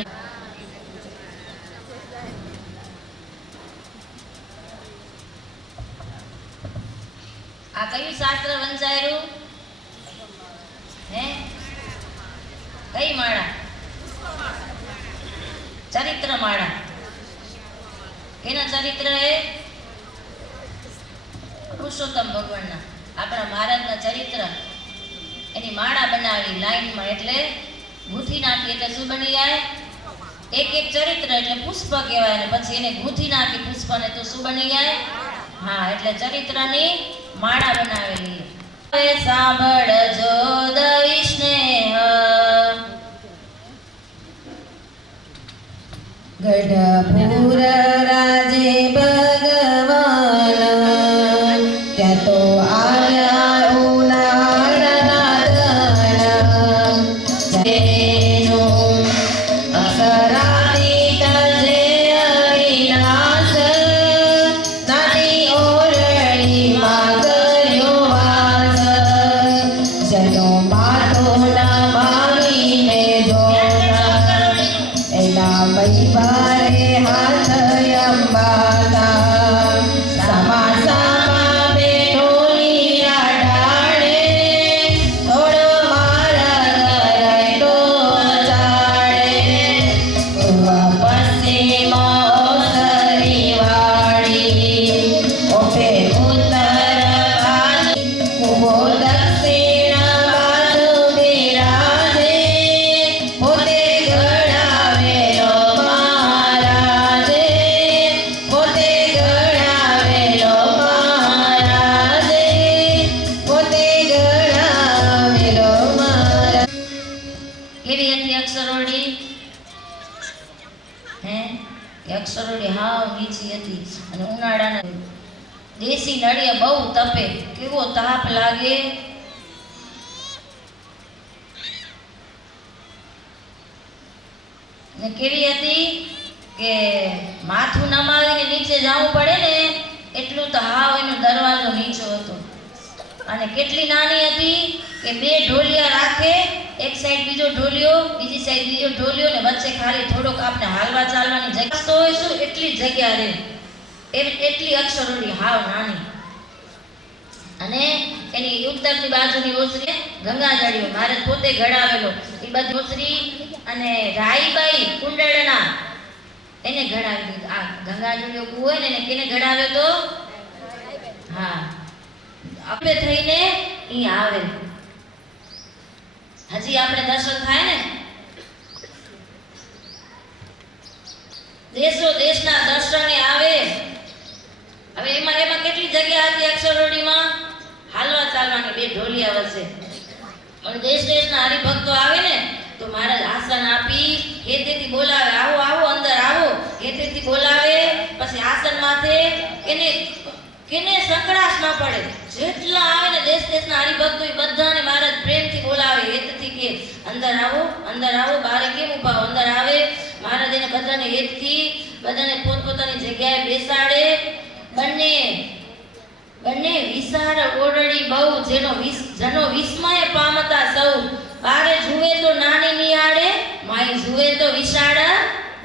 આ કયું શાસ્ત્ર વંચાયેલું? હે કઈ માળા? ચરિત્ર માળા. એના ચરિત્ર એ પુરુષોત્તમ ભગવાનના, આપણા મહારાજના ચરિત્ર એની માળા બનાવી લાઈનમાં. એટલે ગૂંથી નાખી એટલે શું બની જાય? એક એક ચરિત્ર એટલે પુષ્પ કહેવાય. ને પછી એને ગૂંથી નાખી પુષ્પને તો શું બની જાય? હા, એટલે ચરિત્રની માળા બનાવેલી. હવે સાંભળજો દવી સ્નેહ, ગઢપુર રાજે ભગવાન ત્યાં તો આયા ઉનાળાના દણ. જેનું અસરાની તજે અવિનાશ, નાની ઓરડીમાં કર્યો વાસ. જેનો માથો ના માગીને જોના એના મહિવારે હાથ અંબાતા. સામા સામા બેઠોલિયા ડાળે, થોડો મારા ઘરે તો ચાળે. પૂર્વ પશ્ચિમ ઓસરી વાળી, ઓઠે ઉત્તર બાજુ, ઉભો દક્ષિણ બાજુ બિરાજે. પોતે ઘડાવેલો મહારાજે, પોતે ઘડાવેલો મહારાજે, પોતે ઘડાવેલો મહારાજ. કેવી હતી અક્ષરોડી? હે એ અક્ષરોડી હાવ નીચી હતી. અને ઉનાળાના દેશી નળિયા બહુ તપે. કેવો તાપ લાગે. ને કેવી હતી કે માથું નમાવીને નીચે જવું પડે ને એટલું તો હાવ એનો દરવાજો નીચો હતો. અને કેટલી નાની હતી કે 2 ઢોલિયા રાખે, એક સાઈડ બીજો ઢોલિયો, બીજી સાઈડ બીજો ઢોલિયો, ને વચ્ચે ખાલી થોડોક આપણે હાલવા ચાલવાની જગ્યા તો હોય શું એટલી જગ્યા રહે. એટલી અક્ષરોડી હાવ નાની. અને એની ઉત્તરની બાજુની ઓસરી ગંગાજળીઓ મહારાજ પોતે ઘડાવેલો. એ બધી ઓસરી અને રાઈબાઈ કુંડળના એને ઘડાવી દીધું. આ ગંગાજળીઓ હોય ને એને કેને ઘડાવ્યો તો? હા, આપણે થઈને અહીં આવે. હજી આપણે દર્શન થાય ને. દેશો દેશના દર્શને આવે. હવે એમાં કેટલી જગ્યા હતી અક્ષરોડીમાં? હાલવા ચાલવાની 2 ઢોલિયા વચ્ચે. પણ દેશ દેશના હરિભક્તો આવે ને તો મહારાજ આસન આપી હેતેથી બોલાવે, આવો આવો અંદર આવો. હેતેથી બોલાવે. પછી આસન માથે એને કેને સંકળાશ ન પડે. જેટલા આવે ને દેશ દેશના હરિભક્તો એ બધાને મહારાજ પ્રેમથી બોલાવે, હેતથી કે અંદર આવો, બારે કેમ ઊભા હો? અંદર આવે. મહારાજ એને બધાને હેતથી બધાને પોતપોતાની જગ્યાએ બેસાડે. બંને વિસાર ઓરડી બહુ, જનો વિસ્મય પામતા સૌ. બારે જુએ તો નાની નિહાળે, માય જુએ તો વિશાળ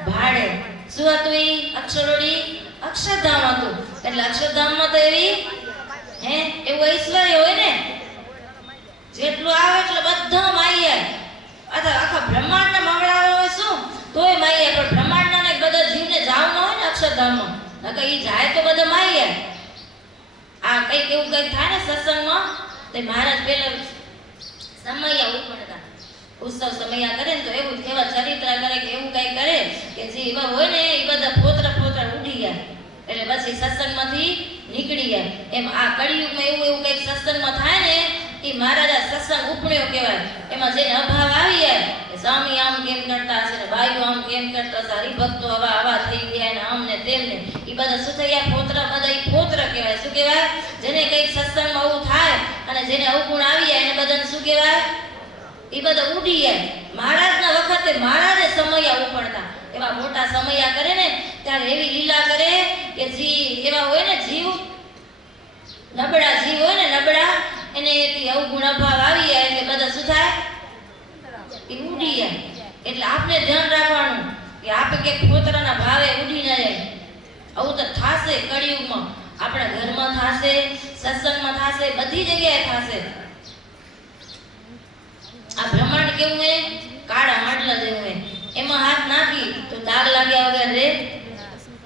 ભાડે. શું હતું ઈ અક્ષરોડી? અક્ષરધામ હતું. એટલે અક્ષરધામમાં તો એવું ઐશ્વર્ય હોય ને, જેટલું આવે એટલે બધા માઈ આવે. અથવા આખા બ્રહ્માંડના મંગળાઓ હોય શું તોય માઈ આવે, પણ બ્રહ્માંડના બધા જીવને જાવ ન હોય ને અક્ષરધામમાં, નકર ઈ જાય તો બધા માઈ આવે. આ કઈક એવું કઈક થાય ને સત્સંગમાં, તે મહારાજ પેલા સમયા ઉપડતા ઉત્સવ સમયા કરે ને તો એવું એવા ચરિત્ર કરે કે એવું કઈ કરે કે જે એવા હોય ને એ બધા પોતરા ઉડી જાય. એટલે પછી સત્સંગમાંથી નીકળી જાય. એમ આ કળિયુગમાં એવું કઈક સત્સંગમાં થાય ને એ મહારાજા સત્સંગ ઉપણ્યો કહેવાય. એમાં જેને અભાવ આવી જાય કે સ્વામી આમ કેમ કરતા હશે ને ભાઈઓ આમ કેમ કરતા હશે, હરિભક્તો આવા થઈ ગયા ને આમ ને તેમ ને, એ બધા શું થઈ ગયા? પોતરા. બધા એ પોતરા કહેવાય. શું કહેવાય? જેને કઈક સત્સંગમાં આવું થાય અને જેને અવગુણ આવી જાય એને બધાને શું કહેવાય? એ બધા ઉડી જાય. મહારાજના વખતે મહારાજે સમયા ઉપડતા. એવા મોટા સમયા કરે ને ત્યારે એવી લીલા કરે કે એવા હોય ને જીવ નબળા જીવ હોય ને નબળા, એને અવગુણ અભાવ આવી જાય એટલે બધા શું થાય? એ ઉડી જાય. એટલે આપણે ધ્યાન રાખવાનું કે આપણે કે પોતરાના ભાવે ઉડી ન જાય. આવું તો થાશે કળિયુગમાં. આપણા ઘરમાં થાશે, સત્સંગમાં થાશે, બધી જગ્યાએ થાશે. આ બ્રહ્માંડ કેવું હે? કાળા માટલા જેવું હે. એમાં હાથ નાખી તો દાગ લાગ્યા વગર રે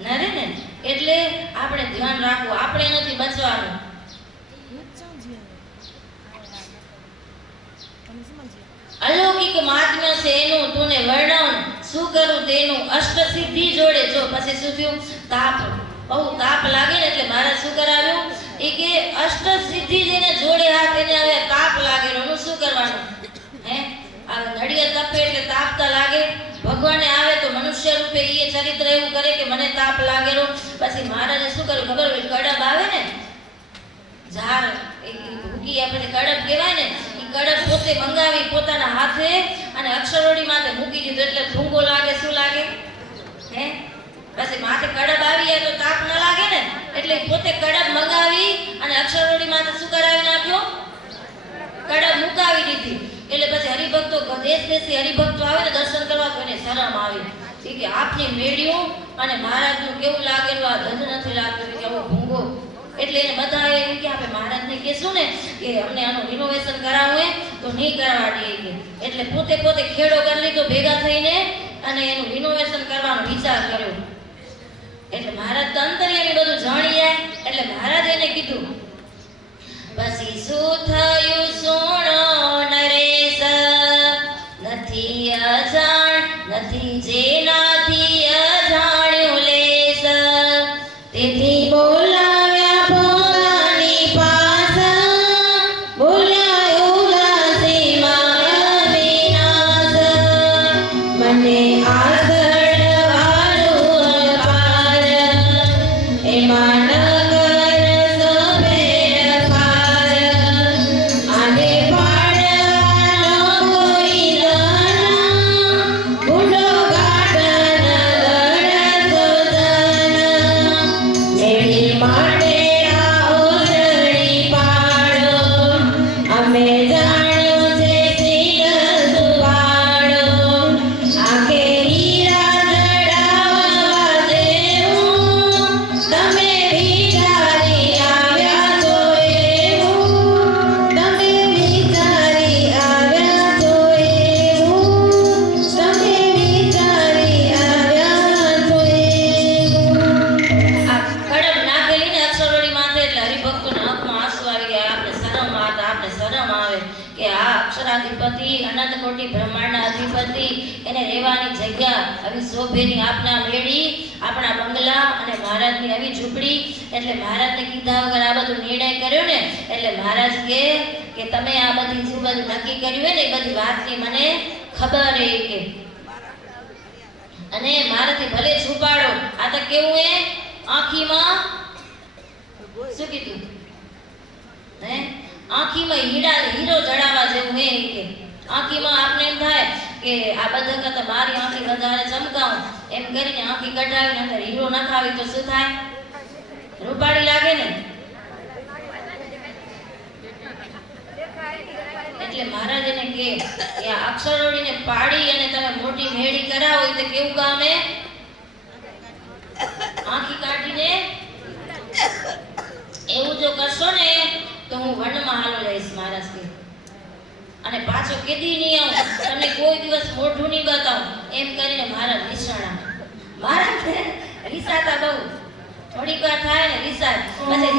ના રે ને. એટલે આપણે ધ્યાન રાખવું, આપણે નથી બચવાનું. અલૌકિક મહાત્મ્ય છે એનું તુને વર્ણન શું કરું તેનું, અષ્ટ સિદ્ધિ જોડે. જો પછી શું થયું? તાપ, બહુ તાપ લાગે ને એટલે મારે શું કરાવ્યું? એ કે અષ્ટ સિદ્ધિ જેને જોડે હાથ એને હવે તાપ લાગેલો, એનું શું કરવાનું? આ નડિયા તપે એટલે તાપતા લાગે. ભગવાને આવે તો મનુષ્ય રૂપે એ ચરિત્ર એવું કરે કે મને તાપ લાગેલો. પછી મહારાજે શું કર્યું ખબર હોય? કડબ આવે ને ઝાર, ભૂકી આપણે કડબ કહેવાય ને, એ કડબ પોતે મંગાવી પોતાના હાથે અને અક્ષરોડી માથે મૂકી દીધું. એટલે ભૂંગો લાગે. શું લાગે? પછી માથે કડબ આવી જાય તો તાપ ન લાગે ને, એટલે પોતે કડબ મંગાવી અને અક્ષરોડી માથે શું કરાવી નાખ્યો? કડબ મુકાવી દીધી. એટલે પછી હરિભક્તો દેશી હરિભક્તો આવે ને દર્શન કરવા તો એને શરમ આવી કે આપની મેળ્યું અને મહારાજનું કેવું લાગેલું, આ ધજ નથી લાગતું કે આવો ભૂંગો. એટલે એને બધા એમ કે આપણે મહારાજને કહેશું ને કે અમને આનું રિનોવેશન કરાવવું તો નહીં કરવા દઈએ કે. એટલે પોતે ખેડો કરી લીધો ભેગા થઈને અને એનું રિનોવેશન કરવાનો વિચાર કર્યો. એટલે મહારાજ તો અંતર્યામી બધું જાણી જાય. એટલે મહારાજે એને કીધું પછી શું થયું સોણો નરેશ, નથી અજાણ નથી જેનાથી અજાણ્યું લેશ. તેથી બોલાવ્યા ભોળાની પાસ, બોલ્યા ઉદાસીમાં અવિનાશ. મને આસળવાળું અપાર, એમાં અક્ષરાધિપતિ અનંત કોટી બ્રહ્માંડના અધિપતિ એને રહેવાની જગ્યા આવી શોભેની આપના મેળી, આપણા બંગલા અને મહારાજની આવી ઝૂંપડી. એટલે મહારાજને કીધા વગર આ બધું નિર્ણય કર્યો ને, એટલે મહારાજ કે તમે આ બધી જે બધું નક્કી કર્યું હોય ને એ બધી વાતની મને ખબર હે કે, અને મારાથી ભલે છુપાડો. આ તો કેવું હે? આંખીમાં શું કીધું? હે આંખીમાં હીરો જડાવા જેવું હે કે આંખીમાં આપણે એમ થાય કે આ બધા કરતા મારી આંખી વધારે ચમકાવું એમ કરીને આંખી કઢાવીને અંદર હીરો નખાવી તો શું થાય? રૂપાળી લાગે ને. એટલે મહારાજ એને કે આ અક્ષરોડીને પાડી અને તમે મોટી મેળી કરાવો તો કેવું કામ હે? આંખી કાઢીને એવું જો કરશો ને તો હું વનમાં હાલો લઈશ મહારાજ કે. અને પાછો કેદી નહીં આવું, તમને કોઈ દિવસ મોઢું નહીં બતાવું એમ કરીને મહારાજ રીસાણા. મહારાજ રીસાતા બહુ થોડીક વાર થાય ને રીસાય, પછી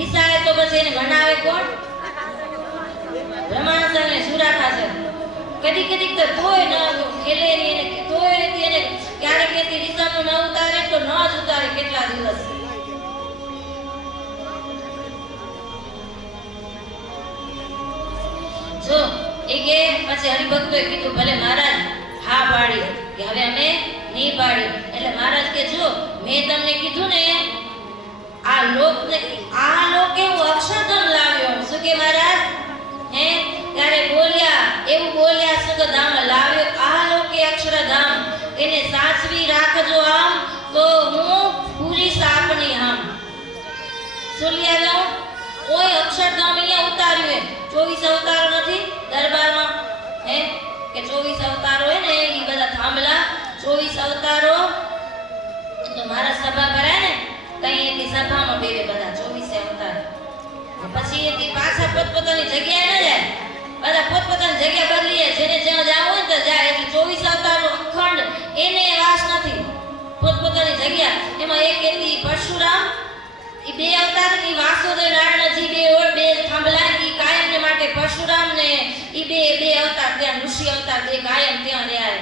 રીસાય તો પછી એને મનાવે કોણ? બ્રહ્માનંદ ને સુરાખાસર. કદી તો તોય ન ખેલે નહીં એને તોય એને ક્યારેક એથી રીસાનું ન ઉતારે તો ન જ ઉતારે કેટલા દિવસ. જો એ કે પછી હરિભક્તોએ કીધું ભલે મહારાજ હા પાડી કે હવે અમે નહીં પાડી. એટલે મહારાજ કે જો મેં તમને કીધું ને આ લોકને હું અક્ષરધામ લાવ્યો. શું કે મહારાજ? હે ત્યારે બોલ્યા એવું બોલ્યા સુખધામ લાવ્યો આ લોકે અક્ષરધામ, એને સાચવી રાખજો આમ તો હું પૂરી સાપની આમ. સુલિયા જાઉં ઓય અક્ષરધામ અહીંયા ઉતાર્યું હે. 24 અવતારો નથી દરબારમાં હે કે 24 અવતારો હે ને એ બધા થાંભલા 24 અવતારો તો મારા સભા ભરાય ને તઈ એથી સભામાં બેવે બધા 24 અવતાર. પછી એથી પાછા પોતપોતાની જગ્યાએ ન જાય, બધા પોતપોતાની જગ્યા બદલી જાય. જેને જ્યાં જાવું હોય તો જાય. એટલે 24 અવતારનો અખંડ એને વાસ નથી, પોતપોતાની જગ્યા. એમાં એક એથી પરશુરામ એ બે અવતાર ની વાસુદેવ નારાયણજી બે થાંભલા ઈ કાયમને માટે પરશુરામ ને ઈ બે અવતાર ત્યાં ઋષિ અવતાર બે કાયમ ત્યાં રહ્યા.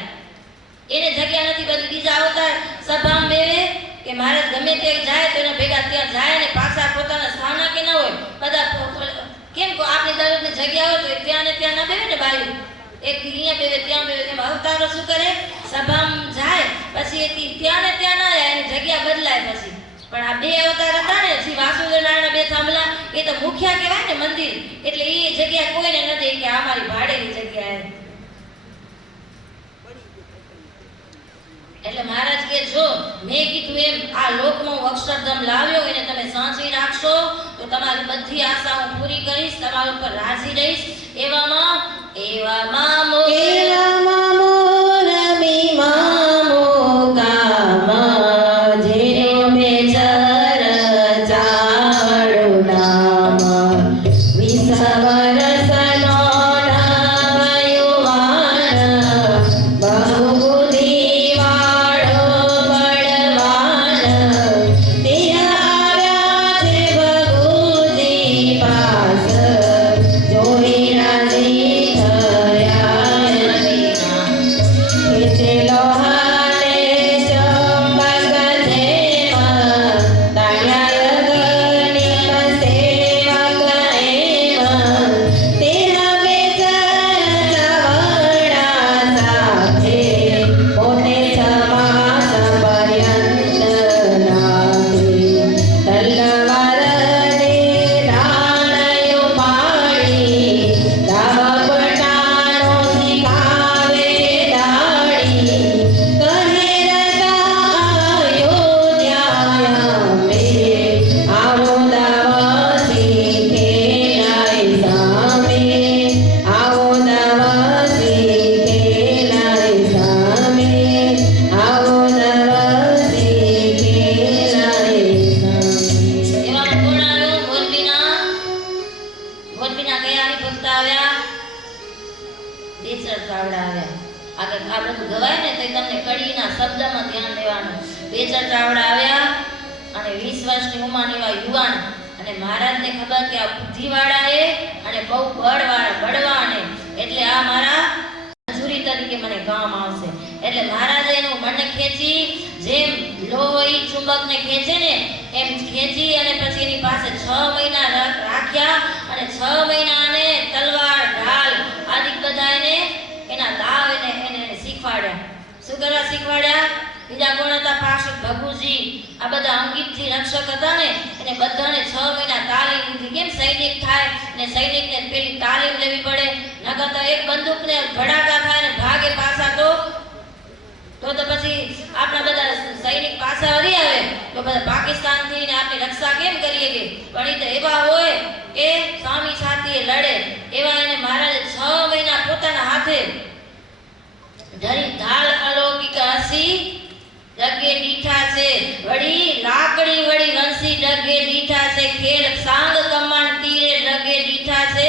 એને જગ્યા નથી બધી. બીજા અવતાર સભામાં બેવે કે મહારાજ ગમે તે જાય તો એના ભેગા ત્યાં જાય ને પાછા પોતાના સ્થાના કે ન હોય બધા કેમ કો આપની દરરોજની જગ્યા હોય તો ત્યાં ને ત્યાં ના બેવે ને બાયું એક અહીંયા બેવે ત્યાં બેવે. એમ અવતારો શું કરે? સભામાં જાય પછી એથી ત્યાં ને ત્યાં ના જાય એની જગ્યા બદલાય પછી. પણ આ બે અવતાર હતા ને શ્રી વાસુદેવ નારાયણ બે થાંભલા એ તો મુખ્યા કહેવાય ને મંદિર. એટલે એ જગ્યા કોઈને ન દે કે આ મારી ભાડેની જગ્યા છે. એટલે મહારાજ કે જો મેં કીધું એમ આ લોકમાં અક્ષરધામ લાવ્યો એને તમે સાચવી રાખશો તો તમારી બધી આશાઓ પૂરી કરીશ, તમારા ઉપર રાજી રહીશ. એવામાં મોરબી મામો કામ જેનો મેં ચર્ચાળું નામ વિસવરસનો નવયુવાન બહુ બુદ્ધિવાળો બળવાન તે આવ્યા છે ભગુજી પાસ જોઈ રાજી બેચર ચાવડા આવ્યા અને 20 વર્ષની ઉંમરના એવા યુવાન. અને મહારાજને ખબર કે આ બુદ્ધિવાળા એ અને બહુ બળવાન એટલે આ મારા મજૂરી તરીકે મને કામ આવશે. એટલે મહારાજે એનું મન ખેંચી જેમ લોહી ચુંબકને ખેંચે ને એમ ખેંચી અને પછી એની પાસે 6 મહિના રાખ્યા અને 6 મહિનાને તલવાર ઢાલ આદિ બધા એને એના દાવ એને શીખવાડ્યા. શું કરવા શીખવાડ્યા? બીજા કોણ હતા? પાર્ષદ ભગુજી. આ બધા અંગીતથી રક્ષક હતા ને, એને બધાને 6 મહિના તાલીમ લીધી. કેમ સૈનિક થાય ને સૈનિકને પેલી તાલીમ લેવી પડે, નકર તો એક બંદૂકને ભડાકા થાય ને ભાગે પાછા તો પછી આપણા બધા સૈનિક પાછા વળી આવે તો બધા પાકિસ્તાનથી ને આપણી રક્ષા કેમ કરીએ કે? પણ એ તો એવા હોય કે સ્વામી સાથીએ લડે એવા એને મહારાજે 6 મહિના પોતાના હાથે ધરી ઢાલ અલૌકિક હસી ડગે દીઠા છે, વળી લાકડી વળી વંશી ડગે દીઠા છે, ખેલ સાંગ કમાન તીરે ડગે દીઠા છે,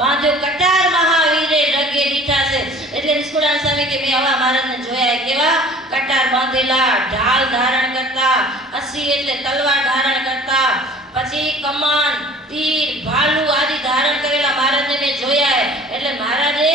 બાંધ્યો કટાર મહાવીરે ડગે દીઠા છે. એટલે નિષ્કુળાન સ્વામી કે મેં આવા મહારાજને જોયા કેવા કટાર બાંધેલા, ઢાલ ધારણ કરતા, અસી એટલે તલવાર ધારણ કરતા, પછી કમાન તીર ભાલુ આદિ ધારણ કરેલા મહારાજને મેં જોયા. એટલે મહારાજે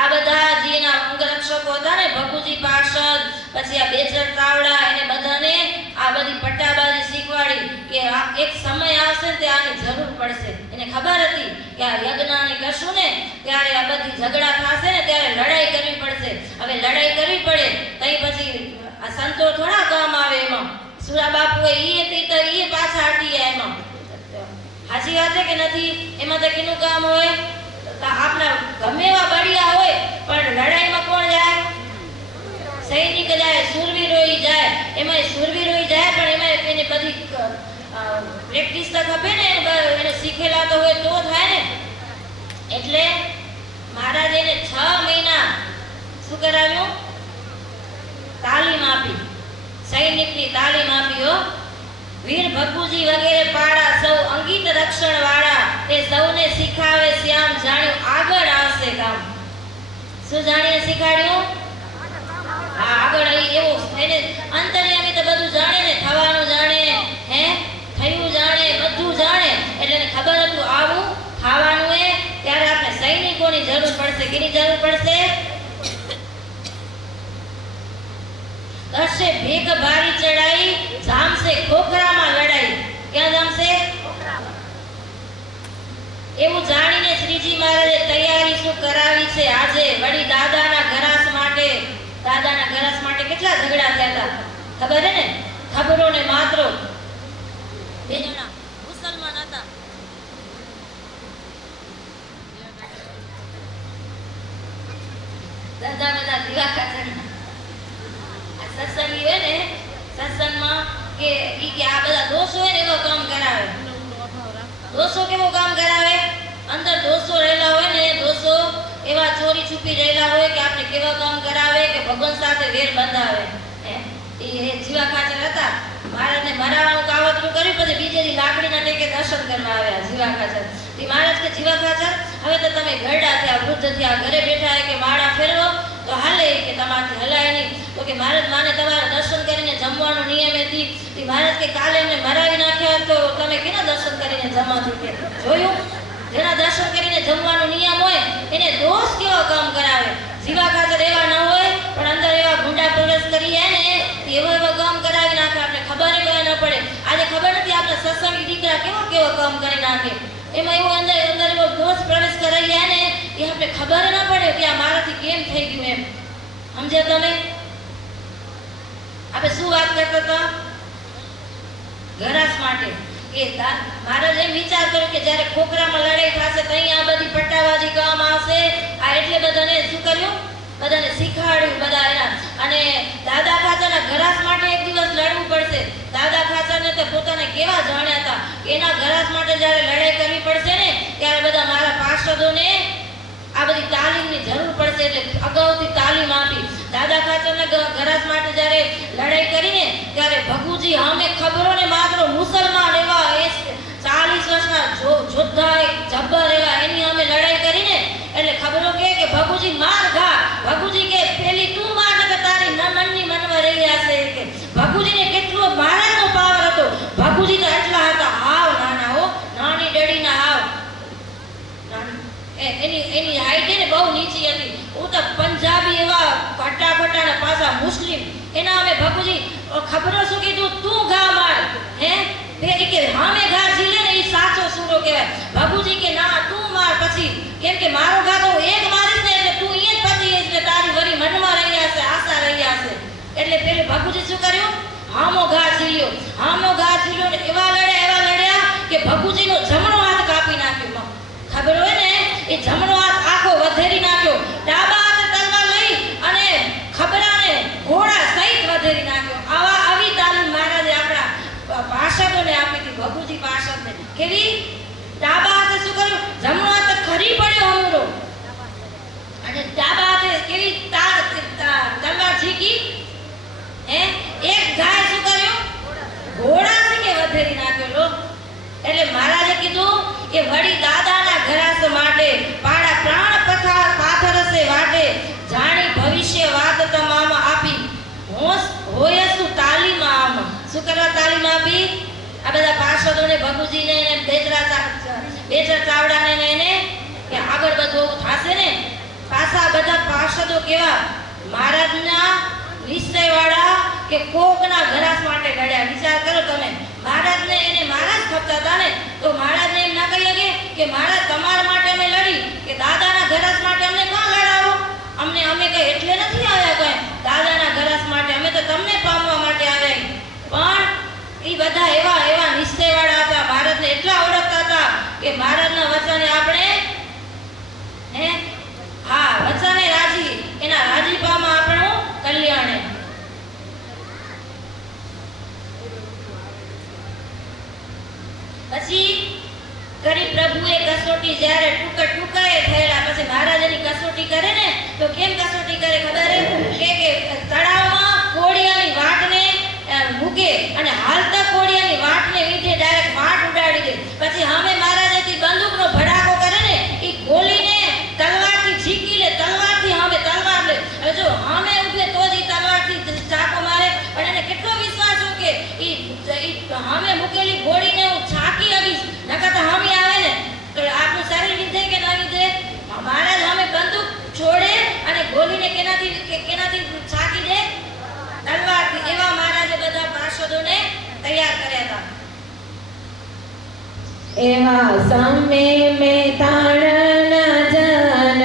આ બધા જે એના અંગરક્ષકો હતા ને ભગુજી પાર્ષદ, પછી આ બેચર તાવડા, એને બધાને આ બધી પટ્ટાબાજી શીખવાડી કે આ એક સમય આવશે ને તે આની જરૂર પડશે. એને ખબર હતી કે આ યજ્ઞને કરશું ને ત્યારે આ બધી ઝઘડા થશે ને ત્યારે લડાઈ કરવી પડશે. હવે લડાઈ કરવી પડે તઈ પછી આ સંતો થોડા કામ આવે એમાં. સુરા બાપુએ ઈ હતી તો ઈ પાછા હટી ગયા એમાં. સાચી વાત છે કે નથી? એમાં તો કેનું કામ હોય? આપના ગમે એવા બળિયા હોય પણ લડાઈમાં કોણ જાય? સૈનિક જાય, શૂરવીરોઈ જાય. એમાં શૂરવીરોઈ જાય પણ એમાં એને બધી પ્રેક્ટિસ તો ખપે ને, એને શીખેલા તો હોય તો થાય ને. એટલે મહારાજે એને 6 મહિના શું કરાવ્યું? તાલીમ આપી, સૈનિકની તાલીમ આપી. હો વીર ભગુજી વગેરે પાડા સૌ અંગીત રક્ષણ વાળા, તે સૌને શીખાવે શ્યામ જાણ્યું આગળ આવશે કામ. શું જાણીને શીખાડ્યું? હા, આગળ એવું એને અંતર્યામી તો બધું જાણે ને, થવાનું જાણે, હે થયું જાણે, બધું જાણે. એટલે એને ખબર હતું આવું ખાવાનું એ. ત્યારે આપણે સૈનિકોની જરૂર પડશે. કેની જરૂર પડશે? દશે ભેગ ભારી ચડાઈ, જામશે ખોખરામાં લડાઈ. ક્યાં જામશે? એવું જાણીને શ્રીજી મહારાજે તૈયારી શું કરાવી છે આજે? વળી દાદાના ઘરાસ માટે, દાદાના ઘરાસ માટે કેટલા ઝઘડા થયા હતા ખબર હે ને? ખબરો ને માત્રો બે જણા મુસલમાન હતા. દાદા બધા દીવા કાચના સત્સંગી હોય ને, સત્સંગમાં કે ઈ કે આ બધા દોષો હોય ને એવો કામ કરાવે. દોષો કેવો કામ કરાવે? અંદર દોષો રહેલા હોય ને, દોષો એવા ચોરી છુપી રહેલા હોય કે આપણે કેવા કામ કરાવે કે ભગવાન સાથે વેર બંધાવે. એ જીવા ખાચર હતા, મહારાજને મરાવાનું કાવતરું કર્યું, પછી બીજે દી લાકડીના ટેકે દર્શન કરવા આવ્યા જીવા ખાચર. તે મહારાજ કે જીવા ખાચર હવે તો તમે ગરડા થયા, વૃદ્ધ થયા, ઘરે બેઠા કે માળા ફેરવો તો હાલે કે તમારાથી હલાય નહીં. તો કે મહારાજ માને તમારા દર્શન કરીને જમવાનો નિયમ હતી. તે મહારાજ કે કાલે અમને મરાવી નાખ્યા તો તમે કેના દર્શન કરીને જમા છૂટે? જોયું? જેના દર્શન કરીને જમવાનો નિયમ હોય એને દોષ કેવો કામ કરાવે? જીવા ખાતર એવા ન હોય પણ અંદર એવા ગુંડા પ્રવેશ કરી જાય ને એવો કામ કરાવી નાખે. આપણે ખબર ન પડે. આજે ખબર નથી આપણે સત્સંગી દીકરા કેવો કામ કરી નાખે. એમાં એવો અંદર એવો દોષ પ્રવેશ કરાઈ જાય ને એ આપણે ખબર ન પડે કે આ મારાથી કેમ થઈ ગયું એમ. સમજ્યા તમે? આપણે શું વાત કરતા હતા? ઘરાસ માટે કે મહારાજ એમ વિચાર કર્યો કે જ્યારે ખોખરામાં લડાઈ થશે તો અહીંયા બધી પટ્ટાબાજી કામ આવશે. આ એટલે બધાને શું કર્યું? બધાને શીખવાડ્યું બધા એના. અને દાદા ખાચરના ઘરાસ માટે એક દિવસ લડવું પડશે. દાદા ખાચરને તો પોતાને કેવા જાણ્યા હતા. એના ઘરાસ માટે જ્યારે લડાઈ કરવી પડશે ને ત્યારે બધા મારા પાર્ષદોને આ બધી તાલીમની જરૂર પડશે એટલે અગાઉથી તાલીમ આપી. દાદા ખાચરના ઘરાસ માટે જ્યારે લડાઈ કરીને ત્યારે ભગુજી સામે ખબરો ને માત્ર મુસલમાન એવા 40 વર્ષના જોધા જબ્બર એવા એની સામે લડાઈ કરીને એટલે ખબરો કે ભગુજી માર ઘા. ભગુજી કે પેલી તું માર કે તારી મનની મનમાં રહી જશે કે. ભગુજીને કેટલો મહારાજનો પાવર હતો. ભગુજી તો એટલા હતા હાવ નાના, હો નાની ડડીના હાવ. એની હાઈટ ને બહુ નીચી હતી. હું તો પંજાબી એવા ફટાફટાના પાછા મુસ્લિમ એના અમે ભગુજી ખબરો શું કીધું? તું ઘા માર. હે કે હામે ઘા ઝીલે ને એ સાચો સૂરો કહેવાય. ભગુજી કે ના તું માર. પછી કેમ કે મારો ઘા તો એક મારીશ ને એટલે તું એ જ પતી એટલે તારી વરી મનમાં રહી જશે, આશા રહી જશે. એટલે એટલે પેલું ભગુજી શું કર્યું? હામો ઘા ઝીલ્યો ને એવા લડ્યા કે ભગુજીનો જમણો હાથ કાપી નાખ્યો. ખબર હોય ને, એ જમણો હાથ આખો વધેરી નાખ્યો. ડાબા હાથે તલવાર લઈ અને ખબરાને ઘોડા સહિત વધેરી નાખ્યો. આવી તાલીમ મહારાજે આપણા પાર્ષદોને આપી હતી. ભગુજી પાર્ષદને કેવી? ડાબા હાથે શું કર્યું? જમણો હાથ ખરી પડ્યો હમરો અને ડાબા હાથે કેવી તલવાર ઝીકી. એક ગાય શું કર્યું? ઘોડા કે વધેરી નાખ્યો. એટલે મહારાજે કીધું કે વળી દાદાના ઘરાસ માટે પાડા પ્રાણ પાથરસે વાટે જાણી ભવિષ્ય વાત તમામ આપી હોય શું તાલીમ આમ. શું કરવા તાલીમ આપી? આ બધા પાર્ષદોને ભગુજીને બેચરા ચાવડાને એને કે આગળ બધું થાશે ને. પાછા બધા પાર્ષદો કેવા? મહારાજના નિશ્ચયવાળા કે કોકના ઘરાસ માટે લડ્યા. વિચાર કરો તમે, મહારાજને એને મહારાજ ખપતા હતા ને, તો મહારાજને એમ ના કહી શકે કે મહારાજ તમારા માટે અમે લડી કે દાદાના ઘરાસ માટે અમને ન લડાવો. અમે કઈ એટલે નથી આવ્યા કઈ દાદાના ઘરાસ માટે, અમે તો તમને પામવા માટે આવ્યા. પણ એ બધા એવા નિશ્ચયવાળા હતા, મહારાજને એટલા ઓળખતા હતા કે મહારાજના વચને આપણે વચને રાજી, એના રાજીપામાં આપણું કલ્યાણ. પછી કરી પ્રભુએ કસોટી જ્યારે ટુકડાએ થયેલા પછી મહારાજની કસોટી કરે ને, તો કેમ કસોટી કરે ખબર કે તળાવમાં કોળિયાની વાટને મૂકે અને હાલતા કોળિયાની વાટને વીંધે ડાયરેક્ટ વાટ ઉડાડી દે. પછી સામે મહારાજેથી બંદૂકનો ભડાકો કરે ને, એ ગોલીને તલવારથી ઝીકી લે, તલવારથી સામે તલવાર લે. હવે જો સામે ઉભે તો જ તલવારથી ચાકો મારે, પણ એને કેટલો વિશ્વાસ હોય કે ઈ સામે મૂકેલી ગોળીને હું છાકી આપીશ, નકર તો સામે આવે ને તો આપણું શરીર વિંધે કે ના વિંધે. મહારાજ સામે બંદૂક છોડે અને ગોલીને કેનાથી છાકી દે? તલવારથી. એવા મહારાજે બધા પાર્ષદોને તૈયાર કર્યા હતા. એવા સમે મેં તાણ જન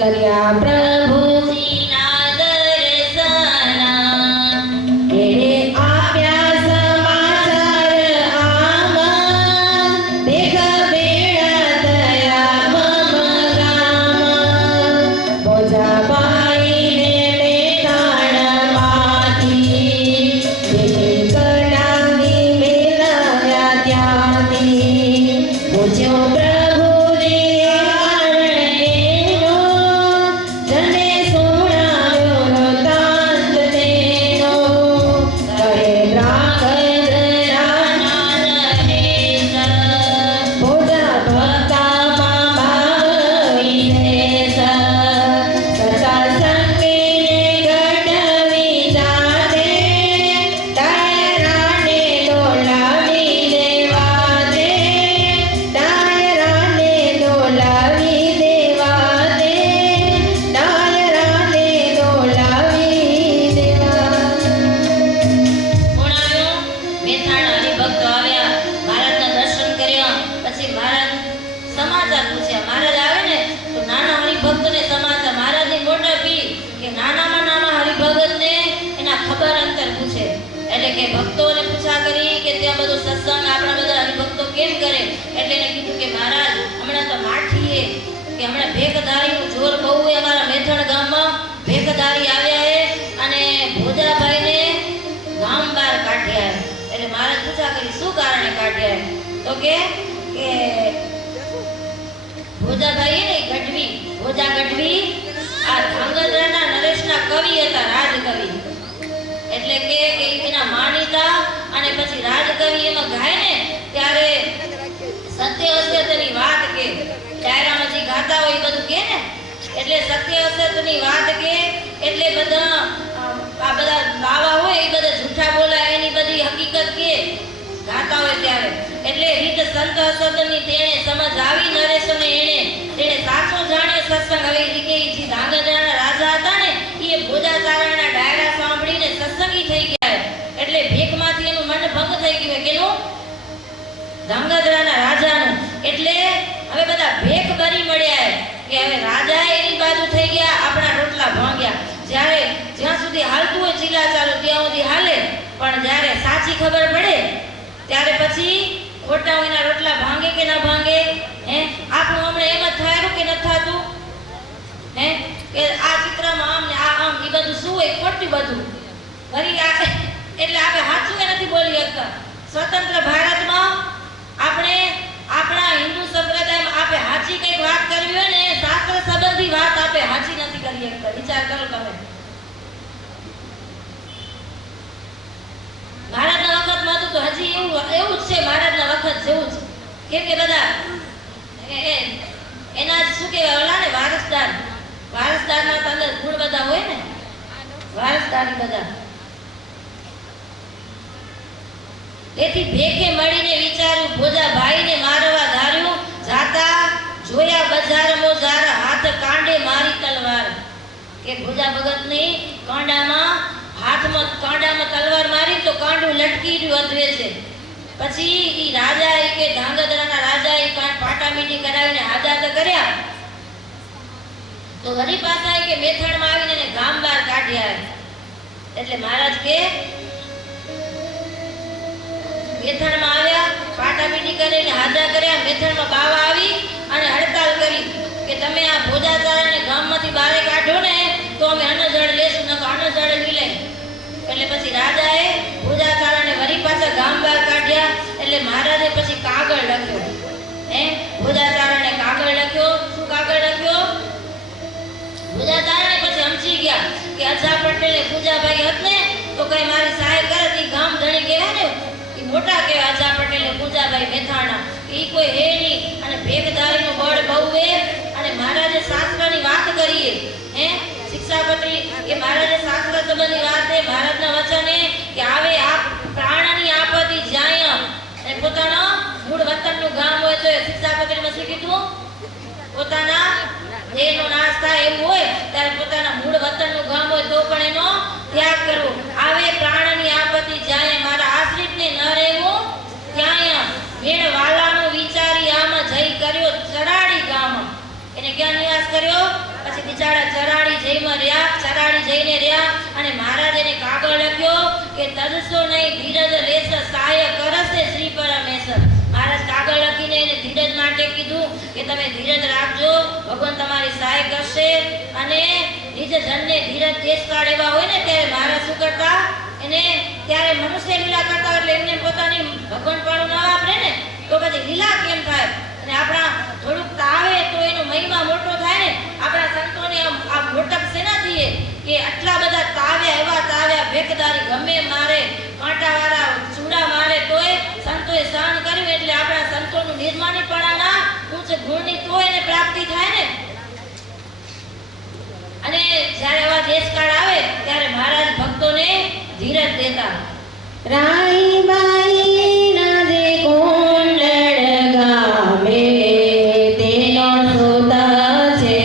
કર્યા પ્રભુજીના દર્શન. એણે આપ્યા સમાચાર આમ દેખ બેડા દયા મમ ગામ. ભોજાબાઈને મેં તાણમાંથી દેખી કડાવી મેલાવ્યા ત્યાંથી. પૂછ્યો પ્રભુજી આરણેનો, જને સુણાવ્યો વૃત્તાંત તેનો. કહે દ્રાંગધ્રાના નરેશ, ભોજા ભક્તામાં ભાવ વિશેષ. સતા સંગીને ગઢવી જાતે, ડાયરાને ડોલાવી દેવા દે. ડાયરાને ડોલાવી દેવા દે. ડાયરાને ડોલાવી દેવા. કોણ આવ્યો? મેથાણા હરિભક્તો આવ્યા, મહારાજના દર્શન કર્યા. પછી મહારાજ સમાચાર પૂછ્યા. મહારાજ આવે ને તો નાના હરિભક્તને સમાચાર, મહારાજની મોટા પી કે નાનામાં નાના હરિભગતને એના ખબર અંતર પૂછે. એટલે કે ભક્તોને પૂછા કરી કે ત્યાં બધો સત્સંગ આપણા બધા હરિભક્તો કેમ કરે. એટલે એને કીધું કે મહારાજ હમણાં તો માઠીએ કે હમણાં ભેખધારીનું જોર બહુ છે અમારા મેથણ ગામમાં. ભેખધારી આવ્યા છે અને ભોજરાભાઈને ગામ બહાર કાઢ્યા. એટલે મહારાજ પૂછા કરી શું કારણે કાઢ્યા? તો કે ભોજાભાઈ ને ગઢવી, ભોજા ગઢવી આ ધ્રાંગધ્રાના નરેશના કવિ હતા, રાજકવિ. એટલે કે એના માનીતા અને પછી રાજકવિ એમાં ગાય ને ત્યારે સત્ય અસત્યની વાત કે ડાયરામાં જે ગાતા હોય એ બધું કે ને, એટલે સત્ય અસત્યની વાત કે એટલે બધા આ બધા બાવા હોય એ બધા જૂઠા બોલાય એની બધી હકીકત કે ગાતા હોય ત્યારે. એટલે રીત સંત અસતની તેણે સમજ આવી નરેશને તેણે સાચો જાણ્યો સત્સંગ. હવે એ કે જે ધ્રાંગધ્રાના રાજા હતા ને એ ભોજાચારણના ડાયરા સાંભળીને સત્સંગી થઈ ગયા. એટલે ભેખમાંથી એનું મન ભંગ થઈ ગયું. કેનું? ધ્રાંગધ્રાના રાજાનું. એટલે હવે બધા ભેખ ભરી મળ્યા કે હવે રાજા એની બાજુ થઈ ગયા, આપણા રોટલા ભાંગ્યા. જ્યાં સુધી હાલતું હોય ચીલા ચાલુ ત્યાં સુધી હાલે, પણ જ્યારે સાચી ખબર પડે ત્યારે પછી ખોટા હોયના રોટલા ભાંગે કે ના ભાંગે? હે, આપણું હમણાં એમ જ થાયરું કે નથી થતું? હે, કે આ ચિત્રમાં આમ ને આ આમ, એ બધું શું હોય? ખોટું બધું. વળી એટલે આપણે સાચું એ નથી બોલી શકતા. સ્વતંત્ર ભારતમાં આપણે આપણા હિન્દુ સંપ્રદાયમાં આપણે સાચી કંઈક વાત કરવી હોય ને, શાસ્ત્ર સંબંધી વાત આપણે સાચી નથી કરી શકતા. વિચાર કરો તમે. મહારાજના વખતમાં તો હજી એવું જ છે, મહારાજના વખત જેવું જ. કેમ કે બધા એના શું કહેવાય, ઓલા ને વારસદારના તો અંદર ગુણ બધા હોય ને, વારસદાર બધા. તેથી ભેખે મળીને વિચાર્યું, ભોજાભાઈને મારવા ધાર્યું, જાતા જોયા બજાર મોજાર, હાથ કાંડે મારી તલવાર. કે ભોજા ભગતની કાંડામાં તલવાર મારી તો કાંડું લટકી રહ્યું અધવે છે. પછી ઈ રાજા કે ધાંગધ્રાના રાજા એ પાટામીટી કરાવીને હાજા તો કર્યા, તો વળી પાછા કે મેથાણમાં આવીને એને ગામ બહાર કાઢ્યા. એટલે મહારાજ કે મેથાણમાં આવ્યા, પાટામીટી કરીને હાજા કર્યા. મેથાણમાં બાવા આવી અને હડતાલ કરી કે તમે આ ભોજાચારાને ગામમાંથી બહાર કાઢો ને તો અમે અન્નજળ લેશું, નકર અન્નજળ નહીં લઈ. એટલે પછી રાજાએ ભોજાચારાને વળી પાછા ગામ બહાર કાઢ્યા. એટલે મહારાજે પછી કાગળ લખ્યો, ભોજાચારાને કાગળ લખ્યો. શું કાગળ લખ્યો? ભોજાચારાને પછી સમજી ગયા કે અજા પટેલે પૂજાભાઈ હત ને તો કઈ મારી સહાય કરે, ઈ ગામ ધણી કહેવાય ને, ઈ મોટા કહેવાય. અજા પટેલે પૂજાભાઈ મેથાણા ઈ કોઈ હે નહીં, અને ભેગદારીનું બળ બહુ હે. અને મહારાજે શાસ્ત્રની વાત કરીએ, શિક્ષાપત્રી કે મહારાજે શાસ્ત્ર સંબંધી વાત છે. મહારાજના વચને કે આવે આ પ્રાણની આપત્તિ જાય અને પોતાના મૂળ વતનનું ગામ હોય તો શિક્ષાપત્રીમાં શું કીધું? પોતાના દેહનો નાશ થાય એવું હોય ત્યારે પોતાના મૂળ વતનનું ગામ હોય તો પણ એનો ત્યાગ કરવો. આવે પ્રાણની આપત્તિ જાય, મારા આશ્રિતને ન રહેવું ત્યાં. મેળ વાલાનો વિચારી આમાં જઈ કર્યો ચરાડી ગામ. એને ક્યાં નિવાસ કર્યો? પછી બિચારા ચરાડી જઈમાં રહ્યા, ચરાડી જઈને રહ્યા. અને મહારાજ એને કાગળ લખ્યો કે તરસો નહીં ધીરજ લેસ સહાય કરશે શ્રી પરમેશ્વર. મહારાજ કાગળ લખીને એને ધીરજ માટે કીધું કે તમે ધીરજ રાખજો, ભગવાન તમારી સહાય કરશે. અને નિજ જનને ધીરજ દેશકાળ એવા હોય ને ત્યારે મહારાજ શું કરતા? એને ત્યારે મનુષ્ય લીલા કરતા, એટલે એમને પોતાની ભગવાન પાડું ના વાપરે ને તો પછી લીલા કેમ થાય? અને આપણા થોડુંક તાવે તો એનો મહિમા મોટો થાય ને. આપણા સંતોને આ મોટપ શેનાથી કે આટલા બધા તાવ્યા, એવા તાવ્યા, ભેખદારી ગમે મારે, કાંટાવાળા ચૂડા મારે તોય સંતોએ સહન કર્યું. એટલે આપણા સંતોનું નિર્માણીપણાના ઉચ્ચ ગુણની તો એને પ્રાપ્તિ થાય ને. અને જ્યારે એવા દેશકાળ આવે ત્યારે મહારાજ ભક્તોને ધીરજ દેતા. રાઈબાઈ ના જે કોંડળ ગામે તેનો સુતા છે